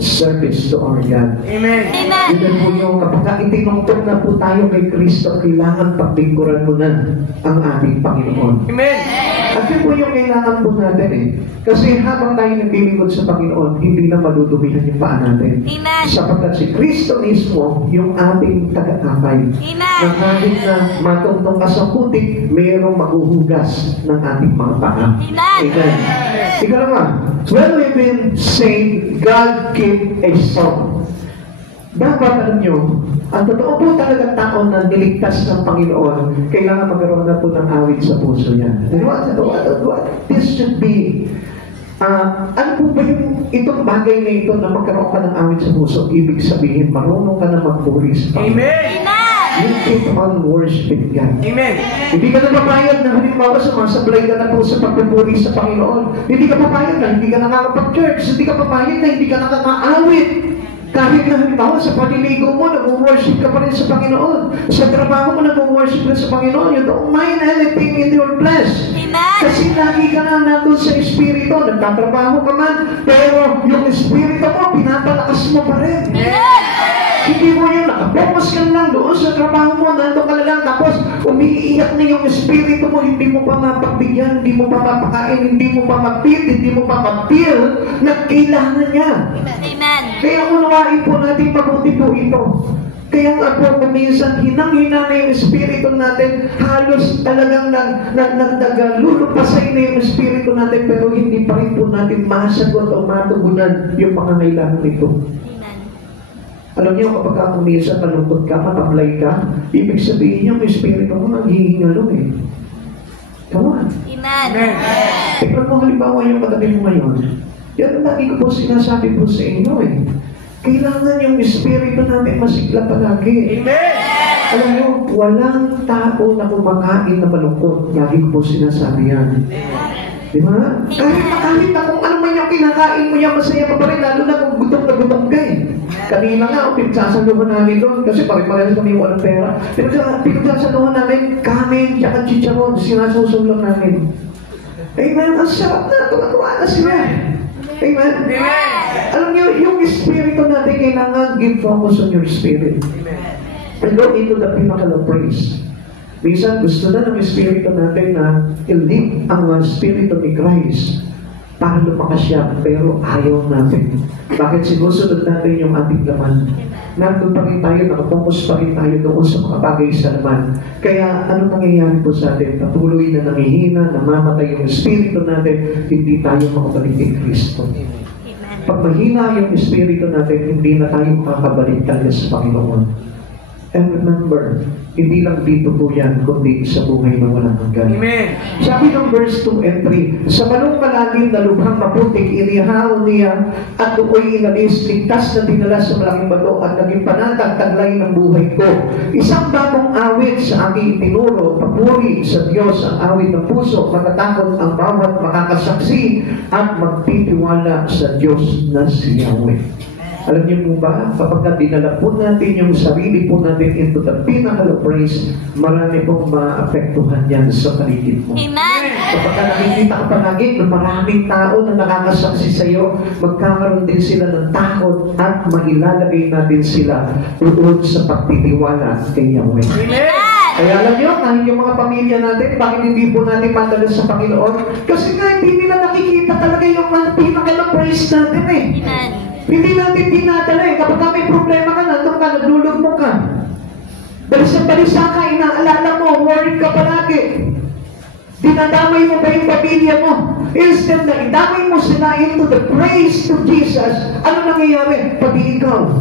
service to our God. Amen. Yun po yung kapag itinungtong na po tayo kay Kristo, kailangan paglingkuran mo na ang ating Panginoon. Amen. At yun po yung kailangan po natin eh. Kasi habang tayo naglilingkod sa Panginoon, hindi na madudumihan yung paa natin. Amen. Sapagkat si Kristo mismo, yung ating taga-akay. Amen. Na kahit na matungtong ka sa putik, mayroong maghuhugas ng ating mga paa. Amen. Amen. Ikalawa, when we've been saved, God gave a song. Dapat alam nyo, ang totoo po talagang tao na niligtas ng Panginoon, kailangan magkaroon na po ng awit sa puso niya. This should be, ano po ba yung itong bagay na ito na magkaroon ka ng awit sa puso? Ibig sabihin, marunong ka na magpuri sa Panginoon. Amen. You keep on worshiping God. Amen. Hindi ka na papayag na halimbawa sumasablay ka na po sa pagpupuri sa Panginoon. Hindi ka papayag na hindi ka nakakapag-church. Hindi ka papayag na hindi ka nakakaawit. Kahit na halimbawa sa paliligo mo, nag-worship ka pa rin sa Panginoon. Sa trabaho mo, nag-worship ka sa Panginoon. You don't mind anything in your flesh. Amen. Kasi lagi ka na nandun sa Espiritu. Nagtatrabaho ka man, pero yung Espiritu mo, pinapalakas mo pa rin. Amen. Hindi mo yun, nakapokus ka lang doon sa trabaho mo, nandun ka lang, tapos umiiyak na yung espiritu mo, hindi mo pa mapagbigyan, hindi mo pa mapakain, hindi mo pa mag-feel, hindi mo pa mag-feel na kailangan niya. Amen. Kaya unawain po natin mabuti po ito. Kaya nga po, kuminsan, hinang-hina na yung espiritu natin, halos talagang nagdagalulupasay na yung espiritu natin, pero hindi pa rin po natin masagot o matugunan yung pangangailangan nito. Alam niyo, kapag kumisa, malungkot ka, matablay ka, ibig sabihin yung espiritu mo naghihingalo eh. Come on. Amen. Tignan mo halimbawa yung katabi mo ngayon. Yan ang lagi ko po sinasabi po sa inyo eh. Kailangan yung espiritu natin masigla palagi. Amen. Alam niyo, walang tao na kumakain na malungkot. Lagi ko po sinasabi yan. Di ba? Kahit na kung ano man yung kinakain mo yan, masaya pa rin, lalo na kung gutom na gutom ka eh. Kanina nga, pinagsasaluhan namin doon, kasi pare-parehas kami walang pera. Pinagsasaluhan namin, kanin, tsaka chicharon, sinasusun lang namin. Amen? Ang sarap na, tuwa na sila. Amen? Amen. Alam niyo, yung espiritu natin, kailangan give focus on your spirit. And go into the pinnacle of praise. Minsan, gusto na ng espiritu natin na i-lift ang espiritu ni Christ para lumakas siya, pero ayaw natin. Bakit sinusunod natin yung ating laman? Nandun pa rin tayo, nakapokus pa rin tayo doon sa mga bagay sa laman. Kaya, ano nangyayari po sa atin? Patuloy na namihina, namamatay yung espiritu natin, hindi tayo makabalik kay Kristo. Pag mahina yung espiritu natin, hindi na tayo makakabalik talaga sa Panginoon. And remember, hindi lang dito po yan, kundi sa buhay na walang hanggan. Amen. Sabi ng verse 2 and 3, sa balong malalim na lubhang maputik, inihaw niya at do'y inalis, ligtas na dinala sa malaking bato at naging panatag taglay ng buhay ko. Isang bagong awit sa aking itinuro, papuri sa Diyos ang awit ng puso, matatakot ang bawat makakasaksi at magtitiwala sa Diyos na si Yahweh. Alam niyo po ba, kapag dinala po natin yung sarili po natin into the pinnacle of praise, marami pong maapektuhan yan sa paligid mo. Amen. Kapag nakikita ka palagi ng maraming tao na nakakasaksi sa iyo, magkakaroon din sila ng takot at mailalagay natin sila doon sa pagtitiwala kay Yahweh. Amen. Kaya alam niyo, kahit yung mga pamilya natin, bakit hindi po natin madala sa Panginoon? Kasi nga, hindi nila nakikita talaga yung pinnacle of praise natin eh. Amen. Hindi natin dinadala eh. Kapag may problema ka, nandun ka, naglulugmok ka. Balisa ka, inaalala mo, worried ka palagi. Dinadamay mo ba yung pamilya mo? Instead na idamay mo sila into the praise to Jesus, ano nangyayari? Pati ikaw.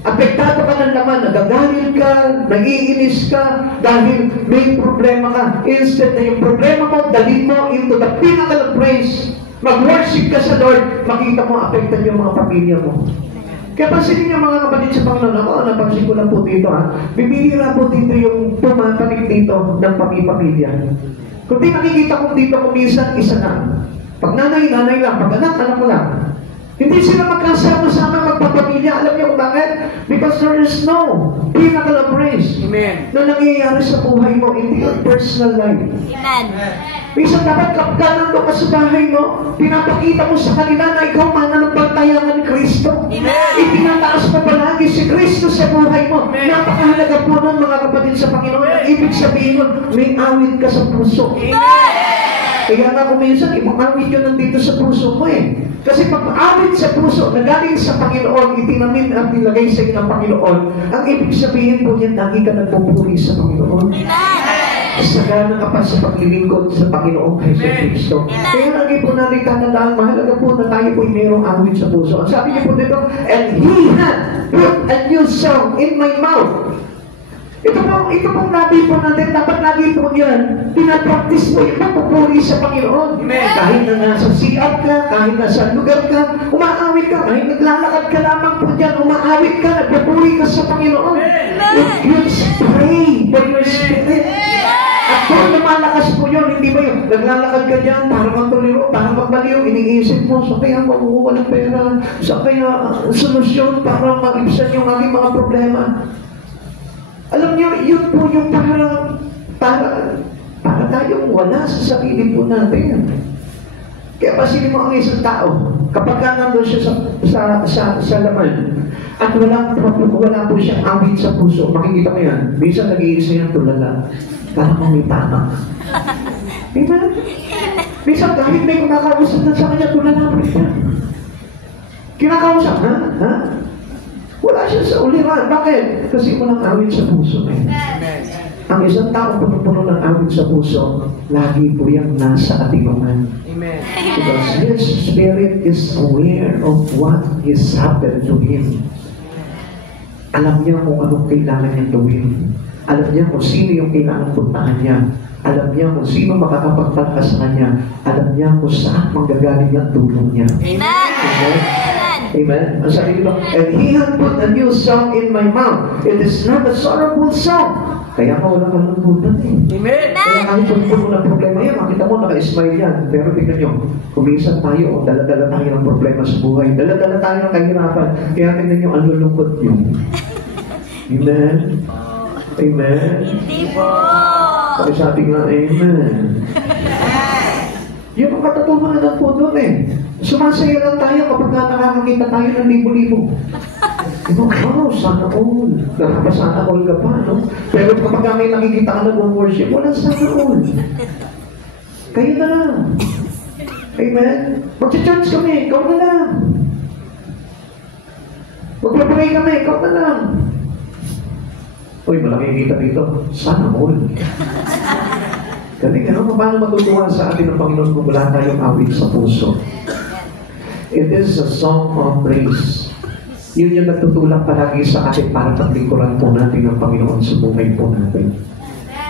Apektado ka ng laman, nagagalit ka, nag-iinis ka, dahil may problema ka. Instead na yung problema mo, dalhin mo into the pinnacle of praise. Mag-worship ka sa Lord, makita mo, apektan yung mga pamilya mo. Kaya pansinin niyo mga kapatid sa Panginoon, ako, napansin ko lang po dito bibihira po dito yung tumatanig dito ng pamilya. Kung di nakikita ko dito, kuminsan, isa na. Pag nanay lang. Pag anak lang. Hindi sila magkasama-sama magpapamilya. Alam niyo kung bakit? Because there is no pinnacle of praise Amen. na nangyayari sa buhay mo in your personal life. Amen. Minsan dapat kapag ka sa bahay mo, pinapakita mo sa kanila na ikaw mananampalataya ni Kristo. Itinataas mo palagi si Kristo sa buhay mo. Napakahalaga po nun mga kapatid sa Panginoon. Ang ibig sabihin nun, may awit ka sa puso. Kaya nga kung minsan, ibang awit yun nandito sa puso mo eh. Kasi pag awit sa puso, nagaling sa Panginoon, itinamin at nilagay sa iyo ng Panginoon, ang ibig sabihin po niyan, lagi ka nagpupuri sa Panginoon. Sagana ka pa sa paglilingkod sa Panginoong Kristo. Kaya lagi po natin tatandaan, mahalaga po na tayo po ay mayroong awit sa puso. Ang sabi niyo po dito, and He had put a new song in my mouth. Ito pong nabi po natin, dapat lagi po yan, pinapractice mo yung pagpupuri sa Panginoon. Kahit na nasa CR ka, kahit nasa lugar ka, umaawit ka, kahit naglalakad ka lamang po dyan, umaawit ka, nagpupuri ka sa Panginoon. You pray for your spirit. At kung lumalakas po yun, hindi ba yun? Naglalakad ka dyan, para magtuliro, para magbaliw, iniisip mo, sa kaya makukuha ng pera, sa kaya solusyon para mag-ibsan yung aking mga problema. Alam niyo, yun po yung para tayong wala sa sarili po natin. Kaya pasinin mo ang isang tao, kapag ka nandun siya sa laman, at wala po siyang awit sa puso, makikita mo yan, minsan nag-iisa yan tulala, para mamitama. Diba? Minsan kahit may kumakausap na sa kanya, tulala po siya. Kinakausap, ha? Wala siya sa uliran. Bakit? Kasi walang awit sa puso. Ang isang tao puno ng awit sa puso, lagi po yung nasa atibangan. Amen. Because his spirit is aware of what has happened to him. Alam niya kung anong kailangan niyang gawin. Alam niya kung sino yung kailangan puntahan niya. Alam niya kung sino makakapagpalakas sa kanya. Alam niya kung saan manggagaling ang tulong niya. Amen. Amen. Ang sabi dito, and He had put a new song in my mouth. It is not a sorrowful song. Kaya ka wala ka lumbutan eh. Amen. Kaya kahit puno ng problema yan, makita mo naka-smile yan. Pero tingnan nyo, kuminsan tayo, dala-dala tayo ng problema sa buhay. Dala-dala tayo ng kahirapan. Kaya tingnan nyo, ang lulungkot nyo. Amen. Amen. Hindi po. Kasi sabi nga, amen. Yun ang katotohanan po doon eh. Sumasaya lang tayo kapag nakakakita tayo ng libo-libo. Wow, sana all. Nakapasana all ka pa, no? Pero kapag may nakikita ka nag-worship, wala sana all. Kayo na lang. Amen? Mag-church kami, ikaw na lang. Mag-pray kami, ikaw na lang. Uy, malaki kita dito. Sana all. Galing, ano? Paano matutuwa sa atin ng Panginoon kung wala tayong awit sa puso? It is a song of praise. Yun yung nagtutulak palagi sa atin para paglingkuran po natin ng Panginoon sa buhay po natin.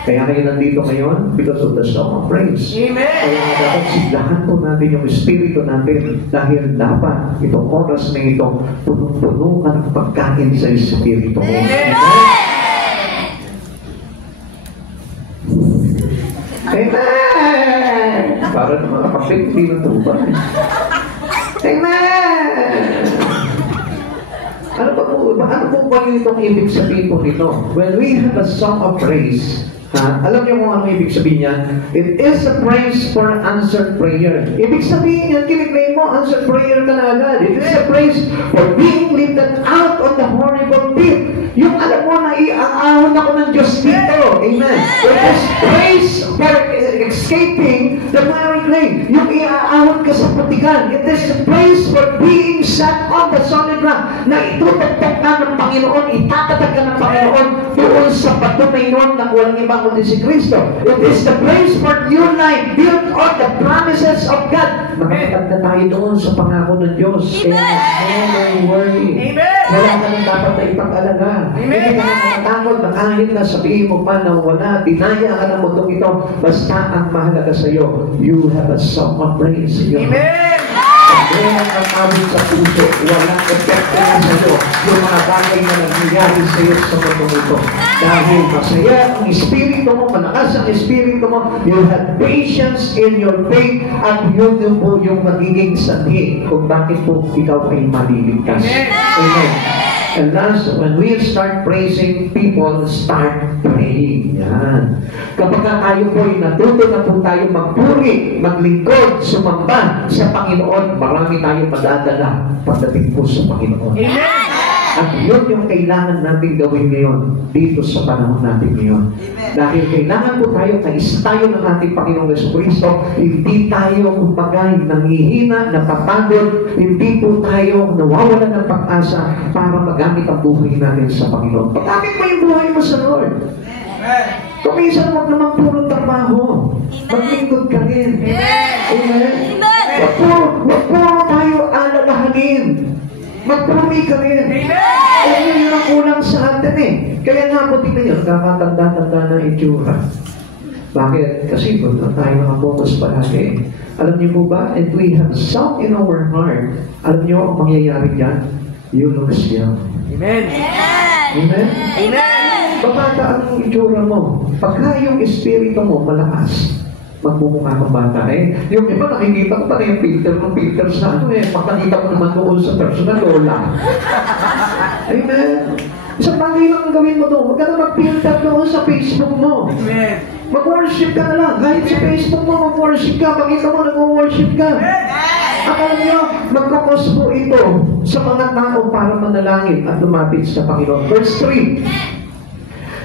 Kaya kayo nandito ngayon because of the song of praise. Amen. Kaya dapat siglahan po natin yung espiritu natin dahil dapat itong oras na ito punong-puno ka ng pagkain sa espiritu mo. Amen. Amen! Para naman kapit, hindi na tuba. Amen! Ano po ba itong ibig sabihin po nito? When we have a song of praise, alam niyo kung ano ibig sabihin niyan? It is a praise for answered prayer. Ibig sabihin niyan, kiniklaim mo, answered prayer ka na agad. It is a praise for being lifted out of the horrible pit. Yung alam mo na iaahon ako ng Diyos dito. Amen. It is praise for escaping the miry clay. Yung iaahon ka sa putikan. It is a praise for being set on the solid rock. Na itutagtag ka ng Panginoon, itatatag ka ng Panginoon doon sa bato na inon na walang ibang kundi si Kristo. It is the praise for new life built on the promises of God. Makakatag na tayo doon sa pangako ng Diyos. Kaya never worry. Amen. Wala ka nang dapat na ipag-alaga. Hindi ka nang makatakot na kahit na sabihin mo pa na wala, dinaya ka ng mundong ito, basta ang mahalaga sa iyo, you have a song of praise in your heart. Wala kang abot sa puso, walang epekto na sa iyo yung mga bagay na nangyayari sa iyo sa mundong ito. Dahil masaya ang espiritu mo, malakas ang espiritu mo, you have patience in your faith, at yun po yung magiging sanhi kung bakit po ikaw ay maliligtas. Amen. And thus, when we start praising, people start praying. Yan. Kapag tayo po ay natuto na po tayo magpuri, maglingkod, sumamba sa Panginoon, marami tayo madadala pagdating po sa Panginoon. Amen. At yun yung kailangan natin gawin ngayon dito sa panahon natin ngayon. Dahil kailangan po tayo, kais tayo ng ating Panginoong Jesucristo, hindi tayo kumbaga nanghihina, napapagod, hindi po tayo nawawalan ng pag-asa para magamit ang buhay natin sa Panginoon. Pagkamit mo yung buhay mo sa Lord. Kung minsan huwag naman puro trabaho, maglingkod ka rin. Amen. Huwag puro tayo alalahanin. Magpuri ka rin. Yun ang kulang sa atin eh. Kaya nga po tingnan nyo, kakatanda-tanda na itsura. Bakit? Kasi kung tayo nakapokus palagi. Alam niyo po ba, if we have song in our heart, alam niyo ang mangyayari dyan? You lose young. Amen. Amen? Amen. Babata ang itsura mo. Pagka yung espiritu mo malakas, magmumukha ng bata eh. Yung iba nakikita ko pa na yung filter sa ano eh. Pagkakita ko naman doon sa personal lola. Amen. Isang bagay lang ang gawin mo doon. Huwag ka na mag-filter doon sa Facebook mo. Amen. Mag-worship ka na lang. Kahit sa Facebook mo, mag-worship ka. Pakita mo, nag-worship ka. At alam niyo, magkakos po ito sa mga tao para manalangin at lumapit sa Panginoon. Verse 3.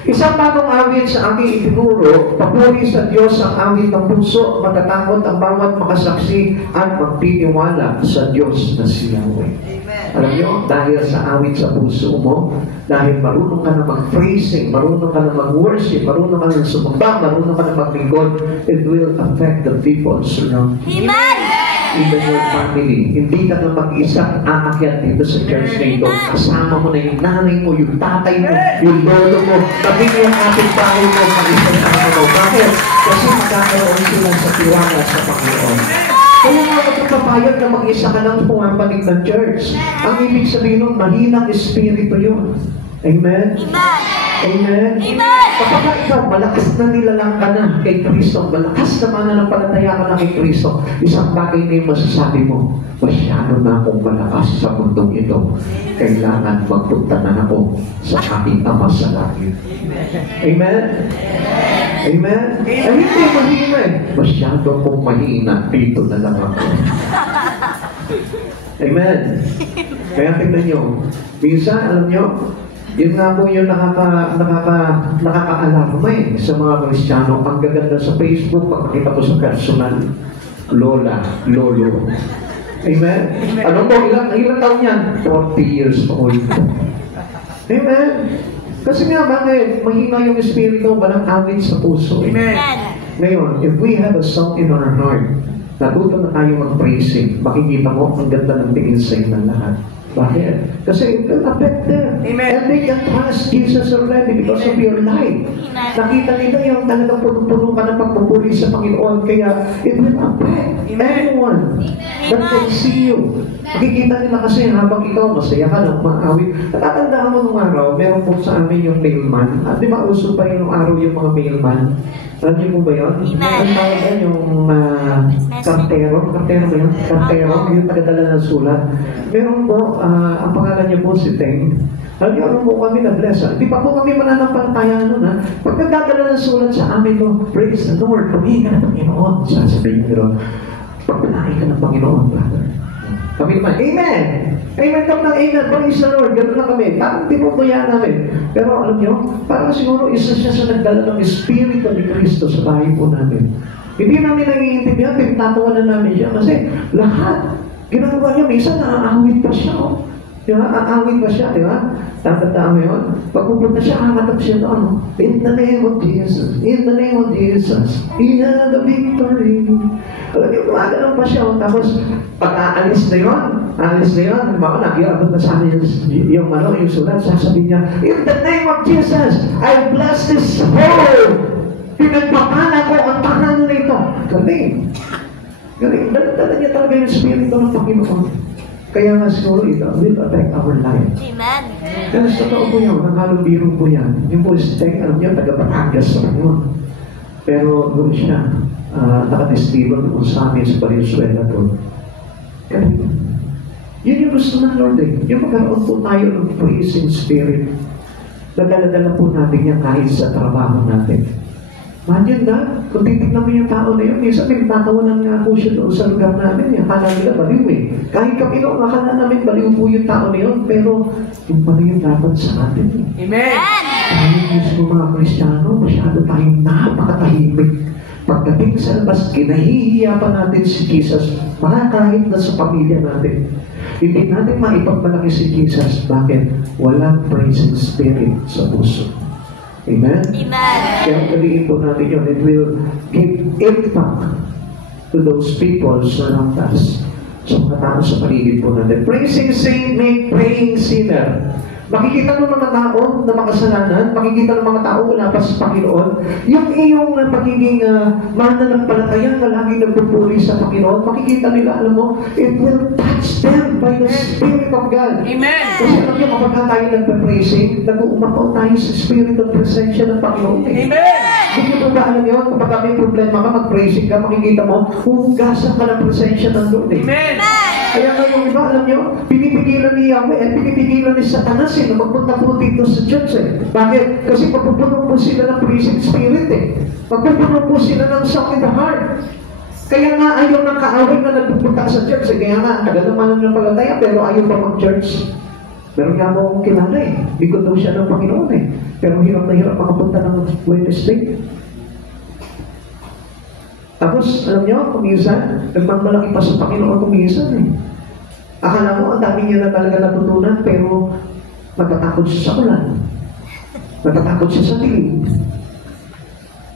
Isang bagong awit sa aking itinuro, papuri sa Diyos ang awit ng puso, matatakot ang bawat makasaksi at magtitiwala sa Diyos na si Yahweh. Alam niyo, dahil sa awit sa puso mo, dahil marunong ka na mag-praising, marunong ka na mag-worship, marunong ka na sumamba, marunong ka na maglingkod, it will affect the people surrounding you. Even your family. Hindi ka na mag-isa aakyat dito sa church na ito. Kasama mo na yung nanay mo, yung tatay mo, yung lolo mo, maging yung ating bahay mo, mag-isa mo. Bakit? Kasi magkakaroon sila sa tiwala sa Panginoon. Kaya nga magkapapayag na mag-isa ka lang pumapalik ng church. Ang ibig sabihin nun, mahinang espiritu yun. Amen? Amen? Kapag ikaw, malakas na nilalang ka na kay Kristo, malakas na mananampalataya ka na kay Kristo, isang bagay na yung masasabi mo, masyado na akong malakas sa mundong ito. Kailangan magpunta na ako sa aking Ama sa langit. Amen? Amen? Ay, hindi mahina eh. Masyado akong mahina, dito na lang ako. Amen? Kaya tingnan nyo, minsan, alam nyo, yun nga po yung nakaka-alarma eh sa mga Kristiyano. Ang gaganda sa Facebook, pagkakita ko sa personal, lola, lolo. Amen? Ano po, ilang taon yan? 40 years old. Amen? Kasi nga, bakit? Mahina yung espiritu, walang awit sa puso. Amen. Ngayon, if we have a song in our heart, natuto na tayo mag-praising, makikita mo, ang ganda ng tingin sa ng lahat. Bakit? Kasi it will affect them. Amen. And they can trust Jesus already because of your life. Nakita nila yung talagang puno-puno ka ng pagpupuri sa Panginoon. Kaya it will affect everyone that can see you. Makikita nila kasi habang ikaw masaya ka lang, maawit. Natatandaan mo nung araw, meron po sa amin yung mailman. At di ba uso pa yung araw yung mga mailman? Alam niyo po ba yun? Ang tawag yan yung kartero. Kartero ba yun? Kartero, yung tagadala ng sulat. Meron po, ang pangalan niya po si Teng. Alam niyo, ano po kami na-bless. Di pa po kami mananampalataya nun ha. Pag nagdadala ng sulat sa amin po, praise the Lord, pumili ka ng Panginoon. Sasabihin nyo, pagpalain ka ng Panginoon, brother. Kami naman, Amen! Amen kami ng Amen, praise the Lord. Ganun lang kami. Parang tinutuya namin. Pero alam niyo, parang siguro isa siya sa nagdala ng Espiritu ni Cristo sa bahay po namin. Hindi namin nangyiintindihan, pinagtatawanan namin siya. Kasi lahat, ginagawa niya, minsan naaawit pa siya. Oh. Di ba? Aawit pa siya, di ba? Tatandaan mo yun? Pag pupunta siya, kakatap siya doon. In the name of Jesus. In the name of Jesus. He had the victory. Alam niyo, gumagano'n pa siya. Tapos, pag aalis na yun, mga nag-iabot na sa akin yung sulat, sasabihin niya, in the name of Jesus, I bless this home. Pinagpapala ko ang tahanan na ito. Galing. Galing. Dala niya talaga yung Espiritu ng Panginoon. Kaya nga siguro ito will affect our life. Amen. Kaya sa totoo po yan, nanghalong biro po yan. Yung po si Teng, alam niya, taga-Batangas sa Panginoon. Pero doon siya, nakatestigo doon sa amin sa Valenzuela doon. Kaya, yun yung gusto ng Lord eh. Yung magkaroon po tayo ng praising spirit. Nadala-dala po natin yan kahit sa trabaho natin. Imagine na, kung titignan mo yung tao na yun, minsan may tatawanan nga po siya doon sa lugar namin. Akala nila baliw eh. Kahit kami noon, akala namin baliw po yung tao na yun, pero yung pala yung dapat sa atin eh. Amen. Tayo mismo mga Kristiyano, masyado tayong napakatahimik. Pagdating sa labas, kinahihiya pa natin si Jesus, kahit na sa pamilya natin. Hindi natin maipagmalaki si Jesus. Bakit? Walang praising spirit sa puso. Amen? Amen. Kaya paliin po natin yun. It will give impact to those people surround us. Sa mga tao sa paligid po natin. Praising saint make praying sinner. Makikita ng mga tao na makasalanan, makikita ng mga tao wala pa sa Panginoon, yung iyong pagiging mananampalataya na lagi nagpupuri sa Panginoon, makikita nila, alam mo, it will touch them by the Spirit of God. Amen. Kasi alam niyo, kapag tayo nagpa-praising, nag-uumapaw tayo sa Spirit of Presensya ng Panginoon. Amen. Hindi ko ba alam yun, kapag may problema ka, mag-praising ka, makikita mo, hugasan ka ng presensya ng Lord. Amen. Kaya ngayon, iba, alam nyo, pinipigilan ni Yahweh at pinipigilan ni Satanas na magpunta po dito sa church eh. Bakit? Kasi magpupuno po sila ng praising spirit eh. Magpupuno po sila ng song in the heart. Kaya nga ayaw ng kaaway na nagpupunta sa church eh. Kaya nga, tagal naman ng palataya pero ayaw pa mag-church. Meron nga mo akong kilala eh. Likod daw siya ng Panginoon eh. Pero hirap na hirap makapunta ng Wednesday. Tapos, alam niyo, kuminsan, nagmamalaki pa sa Panginoon kuminsan eh. Akala mo, ang dami niya na talaga natutunan, pero matatakot siya sa ulan. Matatakot siya sa dilim.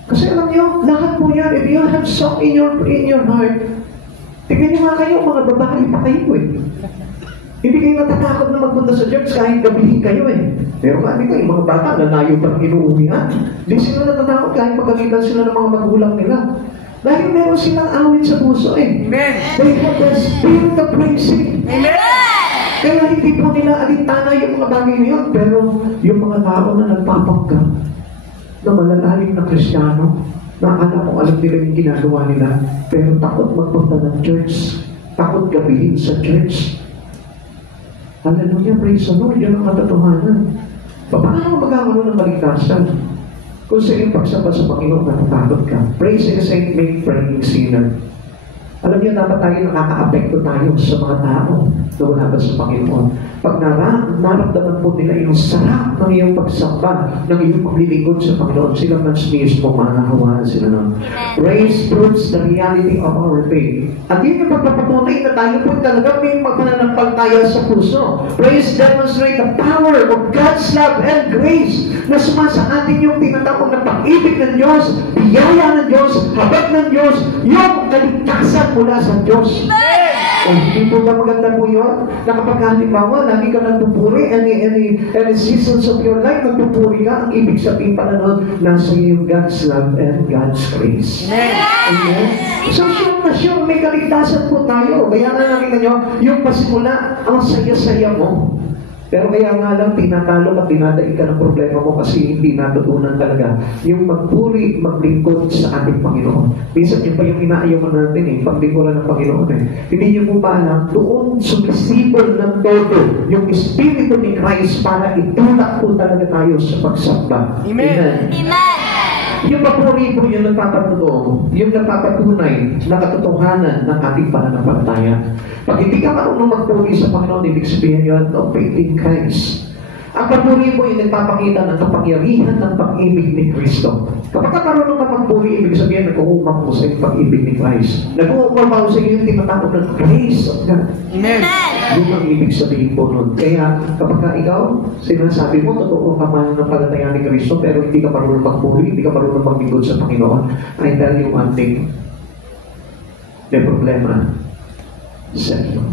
Kasi alam niyo, lahat po yan, if you have song in your heart, tingnan niyo nga kayo, mga babae pa kayo eh. Hindi kayo natatakot na magpunta sa church kahit gabihin kayo eh. Pero kami kayo, mga bata, nanayo pa ng inuuwihan. Hindi sila natatakot kahit pagkakitan sila ng mga magulang nila. Dahil meron silang awit sa puso eh. Amen. They have the spirit of praising. Amen. Kaya hindi po nila alintana yung mga bagay na yun. Pero yung mga tao na nagpapangga, na malalalim na Kristiyano, na akala ko alam nila yung ginagawa nila, pero takot magpunta ng church, takot gabihin sa church. Hallelujah, praise the Lord, yun ang katotohanan. Paano magkakaroon ng maligtasan? Kung sa iyong pagsamba sa Panginoon, natatakot ka. Praising saint make praying sinner. Alam niyo, dapat tayo nakaka-apekto tayo sa mga tao na wala ba sa Panginoon. Pag naramdaman po nila yung sarap ng iyong pagsamba, ng iyong paglilingkod sa Panginoon, sila mas mismo makakawaan sila ng praise proves the reality of our faith. At yun yung pagpapatunay na tayo po talaga may magpananampalataya sa puso. Praise demonstrate the power of God's love and grace na sumasa atin yung tinatawag na pag-ibig ng Diyos, biyaya ng Diyos, habag ng Diyos, yung kaligtasan mula sa Diyos. O hindi po ba maganda po yun? Na kapag halimbawa, lagi ka nagpupuri, any seasons of your life, nagpupuri ka, ang ibig sabihin pala nun, nasa iyo God's love and God's grace. Amen? So, sure na sure, may kaligtasan po tayo. Kaya nga nakita nyo, yung pasimula, ang saya-saya mo. Pero kaya nga lang, tinatalo at tinadaig ka ng problema mo kasi hindi natutunan talaga yung magpuri, maglingkod sa ating Panginoon. Minsan yun pa yung inaayawan natin paglingkuran ng Panginoon Hindi nyo po ba alam, doon sumisibol ng todo yung Espiritu ni Christ para itulak po talaga tayo sa pagsamba. Amen. Amen. Yung papuri po yung nagpapatuto, yung nagpapatunay na katotohanan ng ating pananampalataya. Pag hindi ka marunong magpuri sa Panginoon, ibig sabihin yun, no faith in Christ. Ang papuri mo yung nagpapakita ng kapangyarihan ng pag-ibig ni Kristo. Kapag ka marunong ka magpuri, ibig sabihin, nag-uumap mo sa yung pag-ibig ni Christ. Nag-uumap mo sa yung tinatawag ng grace of God. Amen. Yun ang ibig sabihin po nun. Kaya kapag ka ikaw, sinasabi mo, totoo ka man ng palataya ni Kristo, pero hindi ka marunong magpuri, hindi ka marunong maglingkod sa Panginoon, I tell you one thing, may problema sa iyo.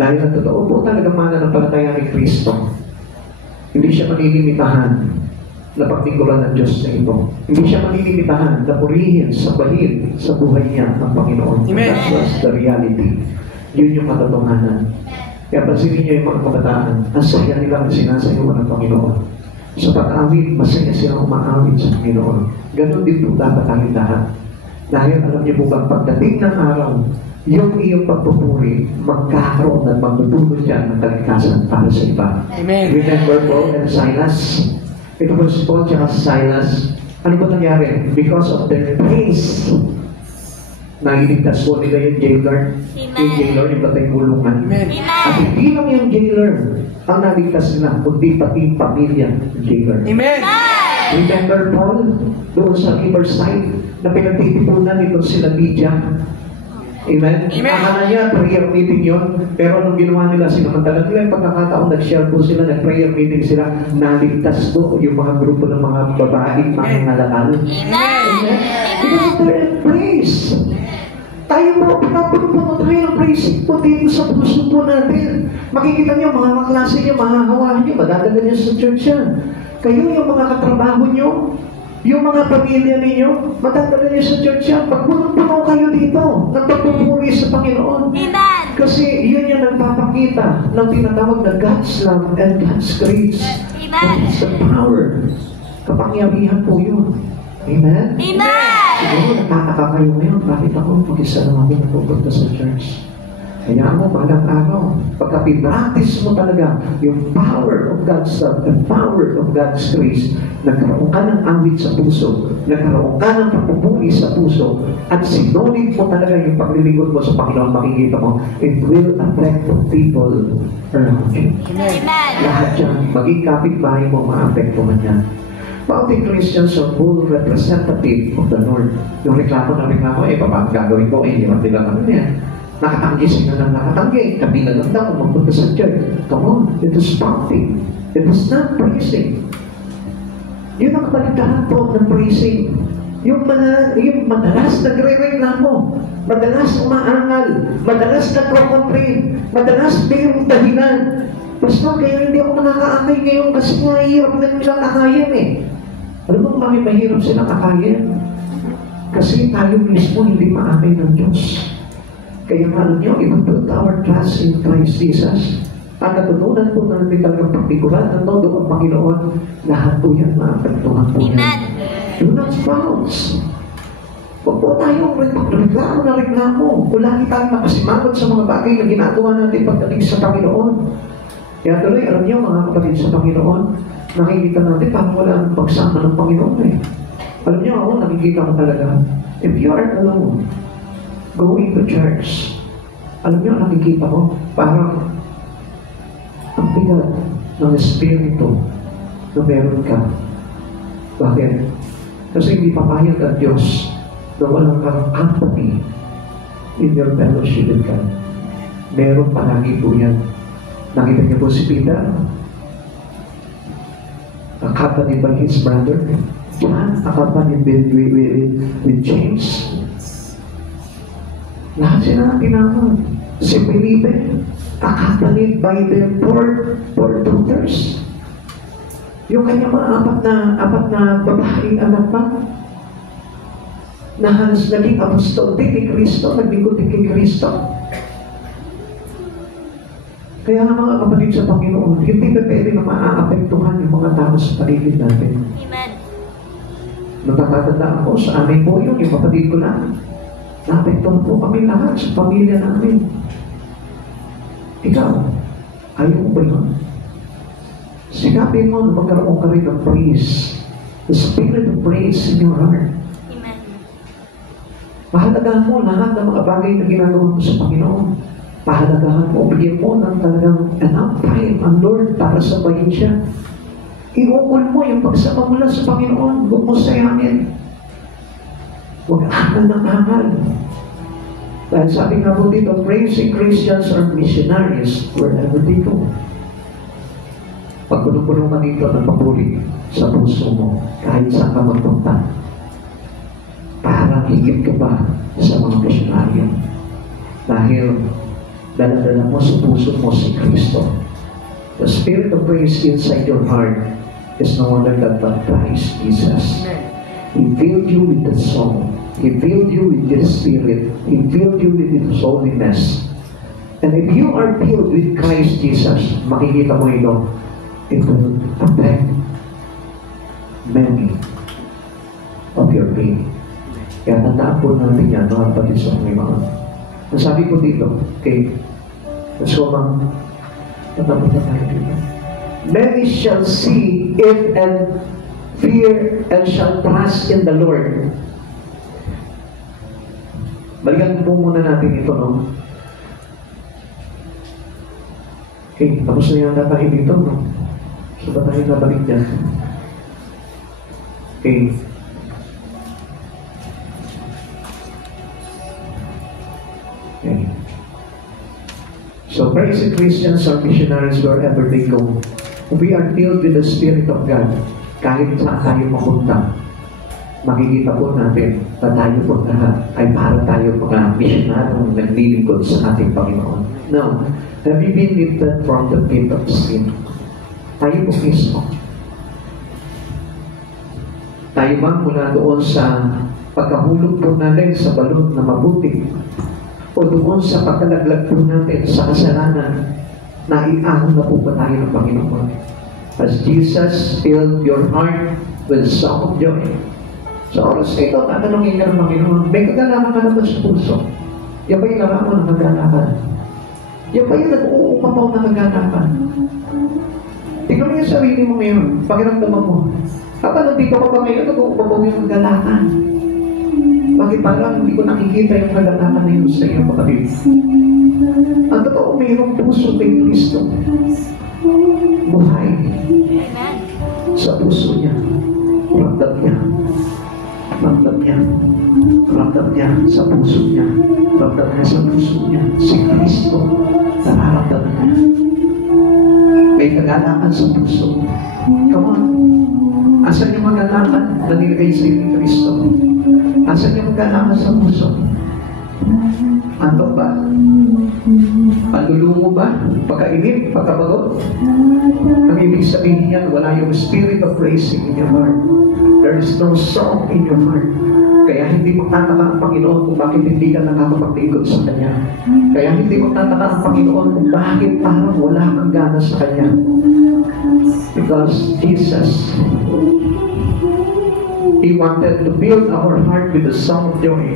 Dahil na totoo po talaga mana ng palataya ni Kristo, hindi siya manilimitahan na paglingkuran ng Diyos na ito. Hindi siya manilimitahan na purihin sa bahid sa buhay niya ng Panginoon. Amen. That was the reality. Yun yung katotohanan. Kaya pansinin niyo yung mga kabataan, ang saya nilang sinasayuan ng Panginoon. Sa pag-awit, masaya silang umaawit sa Panginoon. Ganon din po dapat tayong lahat. Dahil alam niyo po ba, pagdating ng araw, yung iyong pagpupuri, magkakaroon at magtutulog yan ng kaligtasan para sa iba. Amen. Remember Paul and Silas? Ito po si Paul at Silas. Ano ba nangyari? Because of their praise, nagiligtas po nila yung jailer. Yung jailer, yung batay kulungan. Amen. At hindi lang yung jailer ang naligtas nila, kundi pati yung pamilya ng jailer. Amen. Remember Paul, doon sa riverside, na pinagtitipunan nito sila Lydia. Amen? Amen. Akala niya, prayer meeting yun. Pero anong ginawa nila, sinamantala nila yung pagkakataon, nag-share po sila, nag-prayer meeting sila, naligtas po yung mga grupo ng mga babaeng mangangalakal. Amen? Because of their praise. Tayo po, pinapuno po tayo ng praise po dito sa puso po natin. Makikita niyo, mga kaklase niyo, mahahawahan niyo, madadala niyo sa church yan. Kayo, yung mga katrabaho niyo, yung mga pamilya ninyo, matandala niyo sa church yan. Pagpuno kayo dito, ng pagpupuri sa Panginoon. Amen. Kasi yun yung nagpapakita ng tinatawag na God's love and God's grace. Amen. That's the power. Kapangyarihan po yun. Amen? Amen. Siguro nakakaka kayo ngayon, bakit ako mag-isa lang ako napupunta sa church? Kaya mo, balang araw, pagka pinractice mo talaga yung power of God's love, the power of God's grace, nagkaroon ka ng awit sa puso, nagkaroon ka ng pagpupuri sa puso, at sinunod mo talaga yung paglilingkod mo sa Panginoon, makikita mo, it will affect the people around you. Amen. Amen. Lahat yan, maging kapitbahay mo, maapektuhan yan. Pauting Christians are full representative of the Lord. Yung reklamo na reklamo, paano gagawin ko? Hirap nila naman yan. Nakatanggi sila ng nakatanggi. Kami na lang daw kung magpunta sa church. Come on, it was prompting. It was not praising. Yun ang kabaligtaran po ng praising. Yung madalas nagre-reklamo, madalas umaangal, madalas nagko-complain, madalas mayroong dahilan. Basta kaya hindi ako nakakaakay ngayon kasi nga hirap na nilang akayin Alam mo bakit mahirap silang akayin? Kasi tayo mismo hindi maakay ng Diyos. Kaya alam nyo, if we put our trust in Christ Jesus, at natutunan po natin talagang pagbiguran ng todo ang Panginoon, lahat po yan maapektuhan po yan. Amen. Do not false. Huwag po tayong reklamo na reklamo. Kung lagi tayong makasimangot sa mga bagay na ginagawa natin pagdating sa Panginoon. Kaya tuloy, alam niyo mga kapatid sa Panginoon, nakikita natin parang wala ang pagsama ng Panginoon Alam niyo ako, nakikita ko talaga, if you are alone, going to church, alam niyo, nakikita ko, parang ang bigat ng Espiritu na meron ka. Bakit? Kasi hindi papayag ang Diyos na walang kang empathy in your fellowship with God. Meron palagi po yan. Nakita niyo po si Peter, accompanied by his brother, John, accompanied with James. Lahat sila na tinawag. si Felipe, accompanied by their four daughters. Yung kanyang mga apat na babaeng anak pa, na halos naging apostol din ni Kristo, naglingkod din kay Kristo. Kaya nga mga kapatid sa Panginoon, hindi na pwede na maaapektuhan yung mga tao sa paligid natin. Amen. Natatandaan ko sa amin po yun, yung kapatid ko lang. Naapektuhan po kami lahat sa pamilya namin. Ikaw, ayaw mo ba yun? Sikapin mo na magkaroon ka rin ng praise. The spirit of praise in your heart. Amen. Pahalagahan mo lahat ng mga bagay na ginagawa mo sa Panginoon. Pahalagahan mo, bigyan mo ng talagang enough time ang Lord para sabayin siya. Iukol mo yung pagsama mo lang sa Panginoon. Huwag mo sayangin. Huwag angal ng angal. Dahil sabi nga po dito, praising Christians are missionaries wherever they go. Pag puno-puno ka dito ng papuri sa puso mo, kahit saan ka magpunta, parang higit ka ba sa mga misyonaryo? Dahil dala-dala mo sa puso mo si Kristo. The spirit of praise inside your heart is no other than Christ Jesus. He filled you with the song. He filled you with His Spirit. He filled you with His holiness. And if you are filled with Christ Jesus, makikita mo ito, it will affect many of your faith. Kaya tandaan po natin yan, mga kapatid sa Panginoon. Nasabi ko dito, okay, so tatapos na tayo dito. Many shall see it and fear and shall trust in the Lord. Balikan po muna natin ito, no? Okay, tapos na yata tayo dito, no? So ba tayo nabalik dyan? Okay. Okay. So praising Christians are missionaries wherever they go. We are filled with the Spirit of God. Kahit saan tayo mapunta, makikita po natin na tayo po lahat ay para tayo mga missionarong naglilingkod sa ating Panginoon. Now, have you been lifted from the pit of sin? Tayo po mismo. Tayo ba mula doon sa pagkahulog po natin sa balon na mabuti o doon sa pagkalaglag po natin sa kasalanan, naiahon na po ba tayo ng Panginoon? As Jesus filled your heart with song of joy. Sa oras na ito, tatanungin ka ng Panginoon, may kagalakan ka na ba sa puso? Yan ba yung larawan ng kagalakan? Yan ba yung nag-uupapaw na kagalakan? Tingnan mo yung sarili mo ngayon, pakiramdaman mo. Kapag nandito ka pa ngayon, nag-uupapaw yung kagalakan. Bakit parang hindi ko nakikita yung kagalakan na yun sa iyong kapatid? Ang totoo, mayroong puso kay Kristo. Buhay. Amen. Sa puso niya. Ramdam niya. Ramdam niya. Ramdam niya sa puso niya. Ramdam niya sa puso niya. Si Kristo. Nararamdaman niya. May kagalakan sa puso. Come on. Asan yung kagalakan na nilagay sa ni Kristo? Asan yung kagalakan sa puso? Ano ba? Panlulumo ba? Pagkainip? Pagkabagot? Ang ibig sabihin niyan, wala yung spirit of praising in your heart. There is no song in your heart. Kaya hindi mo tataka ang Panginoon kung bakit hindi ka nakakapagtingkod sa Kanya. Kaya hindi mo tataka ang Panginoon kung bakit parang wala kang gana sa Kanya. Because Jesus, He wanted to build our heart with a song of joy.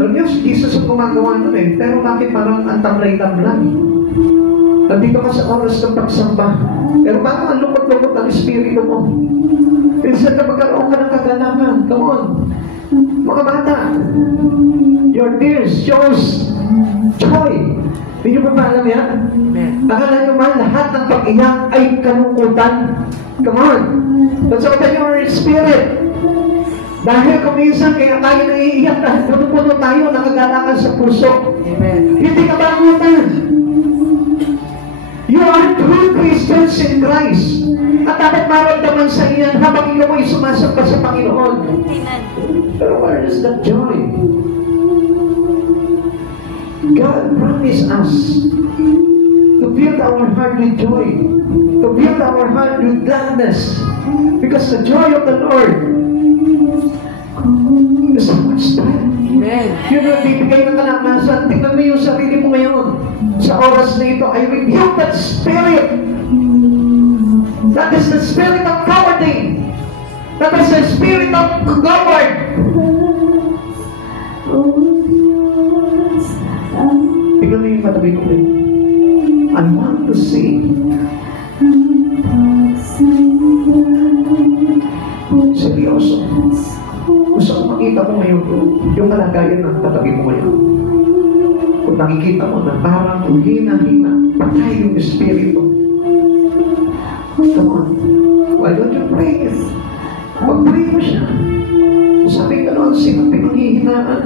Pero yes, Jesus ang gumagawa nun eh. Pero bakit parang ang tamlay-tamlay? Nandito ka sa oras ng pagsamba. Pero parang ang lupot-lupot ang espiritu mo. Instead na magkaroon ka ng kagalakan. Come on. Mga bata, your tears shows joy. Hindi nyo ba alam yan? Akala nyo ba lahat ng pag-iyak ay kalungkutan? Come on. Let's open your spirit. Dahil kung minsan kaya tayo naiiyak dahil puno-puno tayo nakagalakan sa puso. Amen. Hindi ka bangutan. You are true Christians in Christ. At dapat maramdaman sa iyan habang ikaw ay sumasamba sa Panginoon. Amen. Pero where is that joy? God promise us to fill our heart with joy, to fill our heart with gladness, because the joy of the Lord is so much strength. Amen. Yun ang bibigay ng kalakasan. Tingnan mo yung sarili mo ngayon. Sa oras na ito, I rebuke that spirit. That is the spirit of cowardice. That is the spirit of coward. Tingnan mo yung katabi ko rin. I want to see seryoso. Gusto ko makita mo ngayon yung kalagayan ng katabi mo ngayon. Kung nakikita mo na parang hina-hina, patay yung espiritu. Come on. Why don't you pray it? Pag-pray mo siya. Sabi ka noon, sino pinanghihinaan?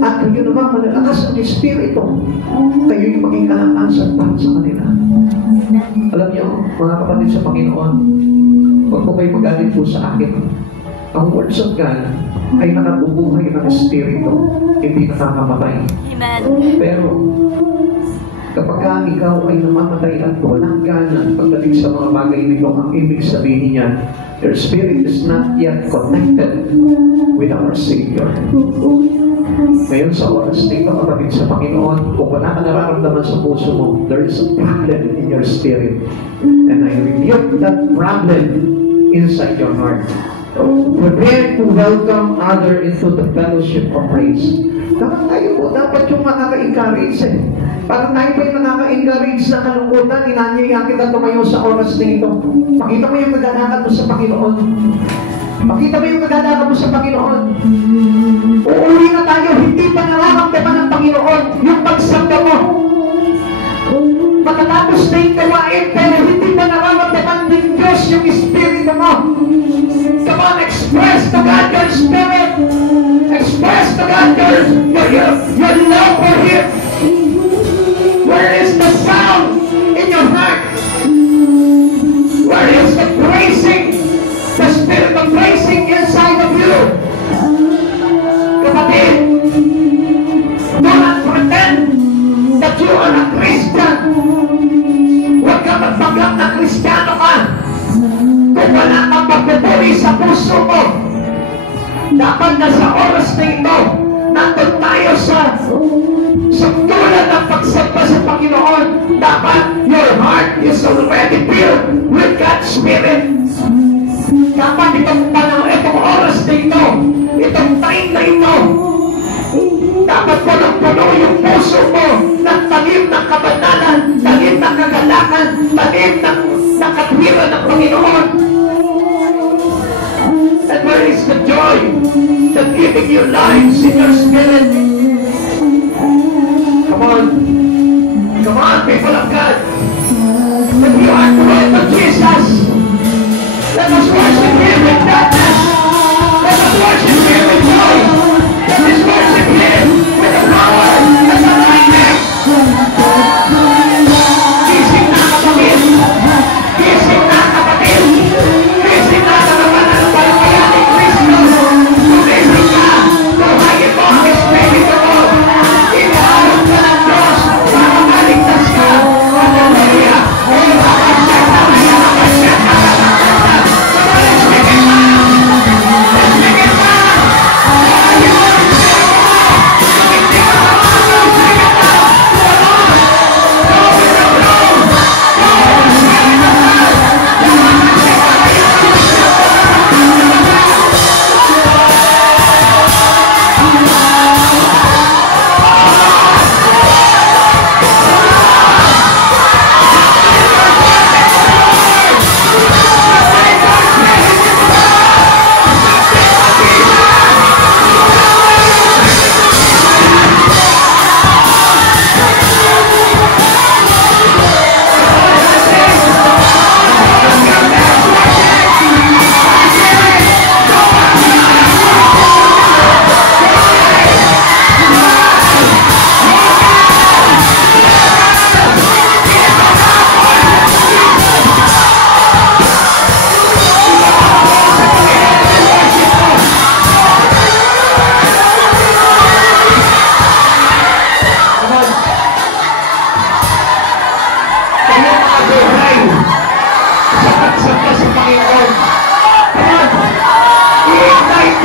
At kayo naman malalakas ang espiritu. Kayo yung maging kalakasan para sa kanila. Alam niyo, mga kapatid sa Panginoon, huwag po kayo magalit po sa akin. Ang words of God ay nakabubuhay ng espiritu, hindi nakakamatay. Amen. Pero, kapag ikaw ay namamatay at walang gana pagdating sa mga bagay nito, ang ibig sabihin niya, your spirit is not yet connected with our Savior. Ngayon sa oras nito, kapatid sa Panginoon, kung wala ka nararamdaman sa puso mo, there is a problem in your spirit. And I rebuke that problem inside your heart. Prepare to welcome others into the fellowship of praise. Dapat tayo po, dapat yung makaka-encourage eh. Parang tayo pa yung nakaka-encourage na kalungkutan, inanyaya kita tumayo sa oras na ito. Pakita mo yung naglalakad mo sa Panginoon. Pakita mo yung naglalakad mo sa Panginoon. Uuwi na tayo, hindi pa nararamdaman ng Panginoon yung pagsamba mo. Matatapos na yung gawain, pero hindi pa nararamdaman ng Diyos yung Espiritu mo. Come on, express to God your spirit. Express to God your love for Him. Where is the sound in your heart? Where is the praising? The spirit of praising inside of you. Kapatid, do not pretend that you are a Christian. Huwag ka magpanggap na Kristiyano ka. Kung wala kang pagpupuri sa puso mo, dapat na sa oras na ito, nandun tayo sa tulad ng pagsamba sa Panginoon. Dapat your heart is already filled with God's Spirit. Dapat itong oras na ito, itong time na ito, dapat punong-puno yung puso mo ng talim ng kabanalan, talim ng kagalakan, talim ng katwiran ng Panginoon. And where is the joy that giving you lives in your spirit? Come on. Come on, people of God. If you are close to Jesus, let us worship Him with gladness. Let us worship Him with joy. Let us worship Him with the power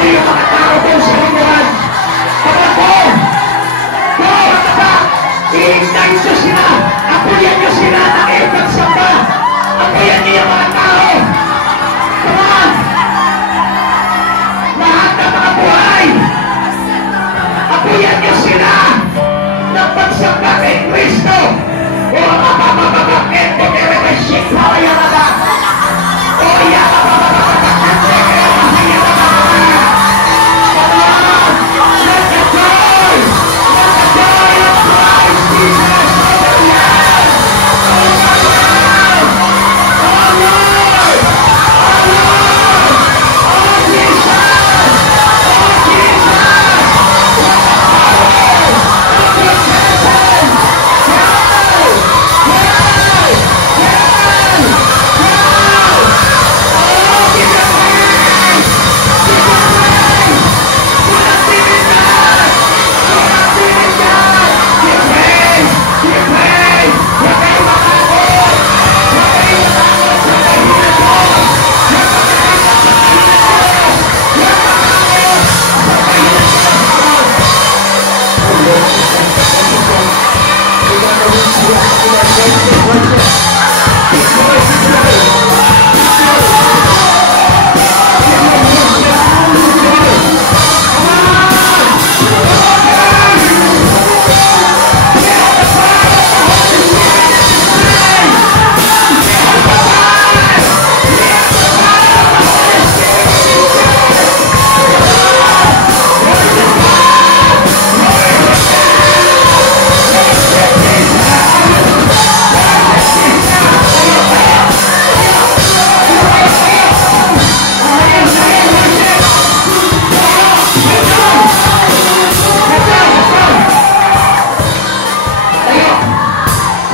yung mga tao doon sa hinuan. Come on, go! Go! Ano ba? I-ignite nyo sila! Apuyan nyo sila ng ipagsamba! Apuyan nyo yung mga tao! Come on! Lahat ng mga buhay! Apuyan nyo sila! Ng pagsamba kay Kristo! O mapapapapakit ko kaya may shikha yan na! O yan mapapapapakit ko kaya mahaya na! Come on! Let the joy! Let the joy of Christ Jesus overwhelm! Overwhelm! Oh Lord! Oh Lord! Oh Jesus! Oh Jesus! Let the power of your presence!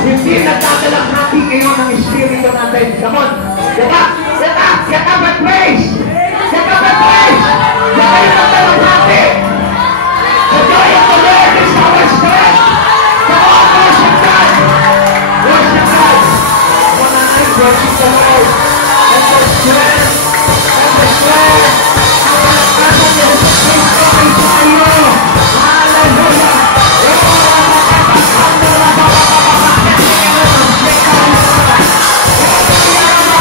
Hindi nagdadalang happy ngayon ng Espiritu natin. Come on! Get up! Get up! Get up and praise! Get up and praise! Get up and happy! The joy of the Lord is our strength! Come on! Worship God! Worship God! One and I worship the Lord! And the strength! And the strength! Ang kalakasan niya sa Kristo ay sa iyo! Hallelujah! Oh,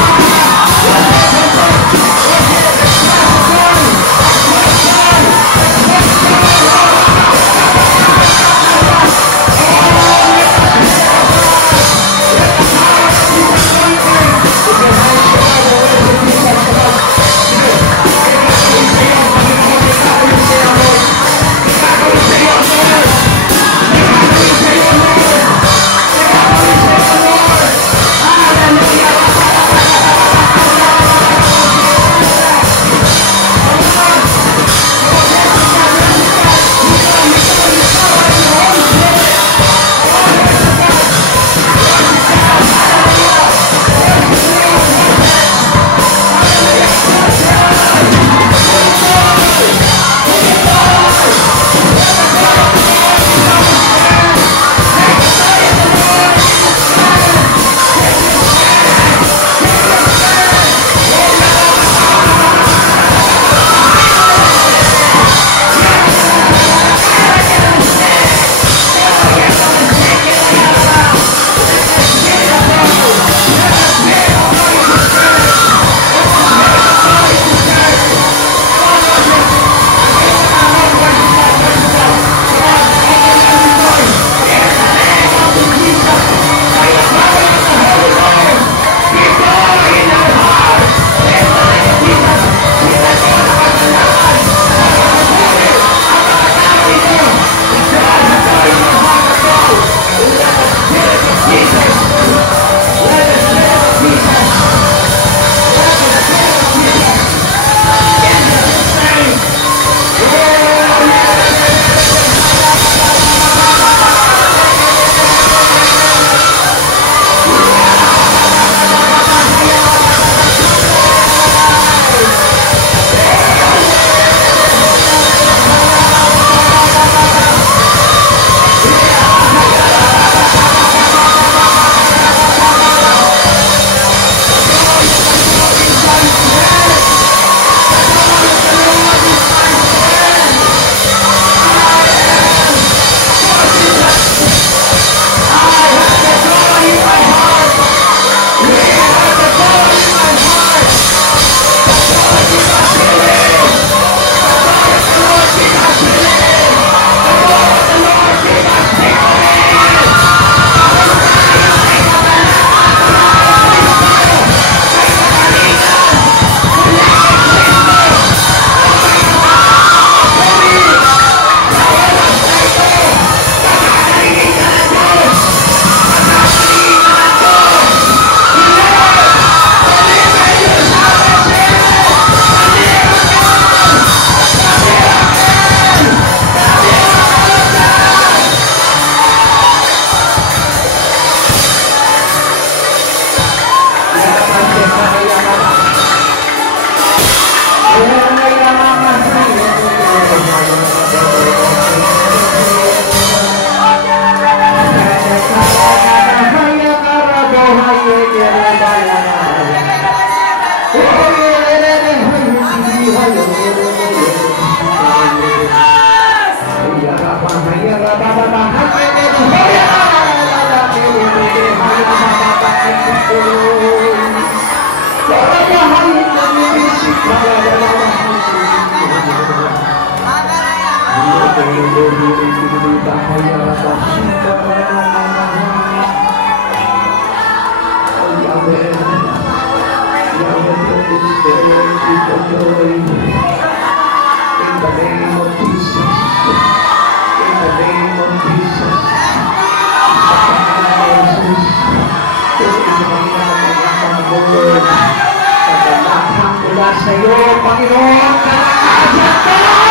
Sa iyo, Panginoon, kalakasan ko!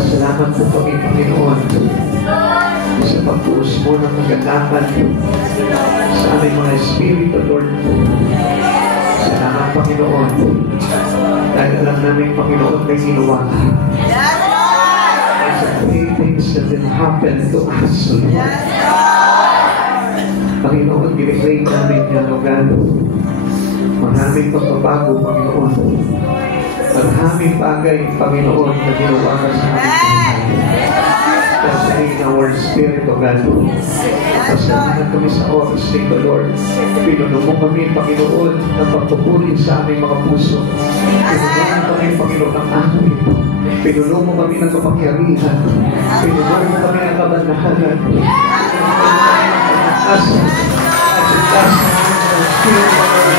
Salamat po kami, Panginoon, sa pagtuos mo ng magagapan sa aming mga espiritu, Lord. Salamat, Panginoon, dahil alam namin, Panginoon, may ginawa ka. There's a great things that will happen to us, Lord. Panginoon, ginigay namin yan, Lord. Maraming pagbabago, Panginoon. Maraming bagay, Panginoon, na ginawa ka sa amin. Kasi in our spirit, O God, pasalamat kami sa oras nito, Lord. Pinuno mo kami, Panginoon, ng pagpupuri sa aming mga puso. Pinuno mo kami, Panginoon, ng amin. Pinuno mo kami ng kapangyarihan. Pinuno mo kami ng kabandahanan. As spirit of God.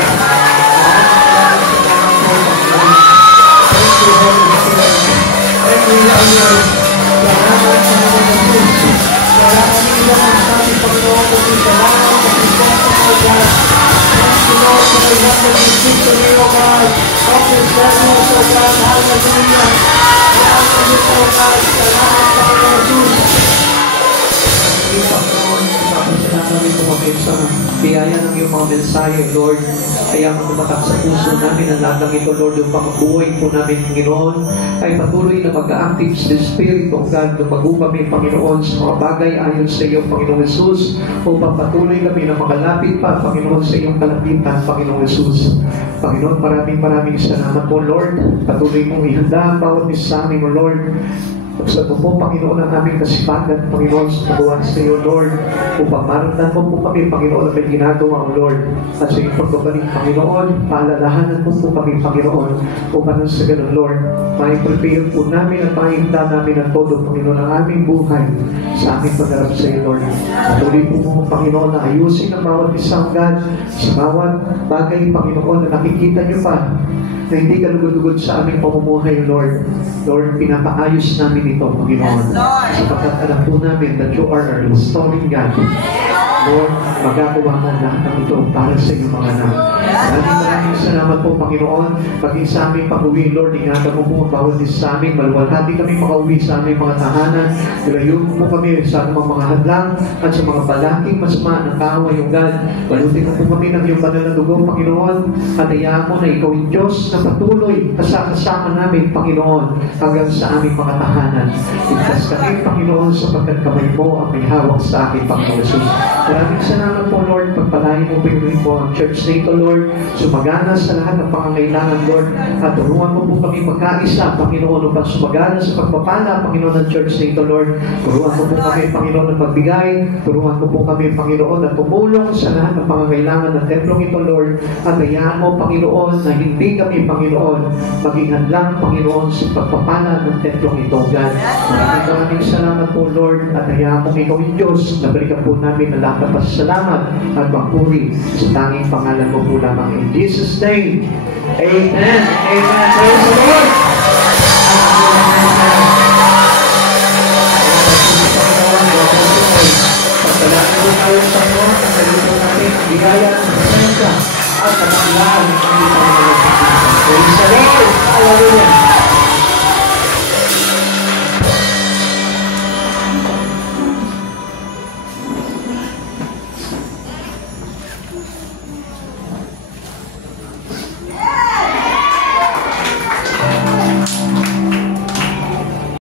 Sa biyaya ng iyong mga mensahe, Lord, kaya magtumatak sa puso namin ang lahat ng ito, Lord, yung pakabuhay po namin, Panginoon, ay patuloy na mag-active sa Spirit of God, lumago kami, Panginoon, sa mga bagay ayon sa iyo, Panginoong Jesus, upang patuloy kami na makalapit pa, Panginoon, sa iyong kalapitan, Panginoong Jesus. Panginoon, maraming salamat po, Lord. Patuloy mong ihanda ang bawat isa sa amin, Lord. Buksan mo po, Panginoon, ang aming kasipagan, Panginoon, sa paggawa sa iyo, Lord. Upang maramdaman mo po kami, Panginoon, na may ginagawa, Lord. At sa iyong pagbabalik, Panginoon, paalalahanan mo po kami, Panginoon, upang sa ganun, Lord, mai-prepare po namin at mai-handa namin ang todo, Panginoon, ang aming buhay sa aming pagharap sa iyo, Lord. Patuloy po mo, Panginoon, na ayusin ang bawat isang God sa bawat bagay, Panginoon, na nakikita niyo pa na hindi ka lugod-lugod sa aming pamumuhay, Lord. Lord, pinapaayos namin ito, Panginoon. Sapagkat alam po namin that you are a restoring God. Lord, magagawa mo lahat ng ito para sa iyong mga anak. Maraming salamat po, Panginoon. Paging sa aming pag-uwi, Lord, ingatan mo po ang bawat isa sa amin. Maluwalhati kami makauwi sa aming mga tahanan. Ilayo mo po kami sa aming mga hadlang at sa mga balaking masama ng kaaway yung God. Balutin mo po kami ng iyong banal na dugo, Panginoon. At hayaan mo na ikaw yung Diyos na patuloy kasama namin, Panginoon, hanggang sa aming mga tahanan. Ligtas kami, Panginoon, sapagkat kamay mo ang may hawak sa akin, Panginoon Jesus. Maraming salamat po, Lord. Pagpalain mo po ang church na ito, Lord. Sumagana sa lahat ng pangangailangan, Lord. At turuan mo po kami magkaisa, Panginoon, upang sumagana sa pagpapala, Panginoon, ng church na ito, Lord. Turuan mo po kami, Panginoon, ng pagbigay. Turuan mo po kami, Panginoon, na tumulong sa lahat ng pangangailangan ng templong ito, Lord. At hayaan mo, Panginoon, na hindi kami, Panginoon, maging hadlang, Panginoon, sa pagpapala ng templong ito, God. Maraming salamat po, Lord. At hayaan mo ikaw yung Diyos na balikan po namin na lahat ng pasasalamat at magpuri sa tanging pangalan mo po lamang. In Jesus' name, Amen. Amen. Praise the Lord.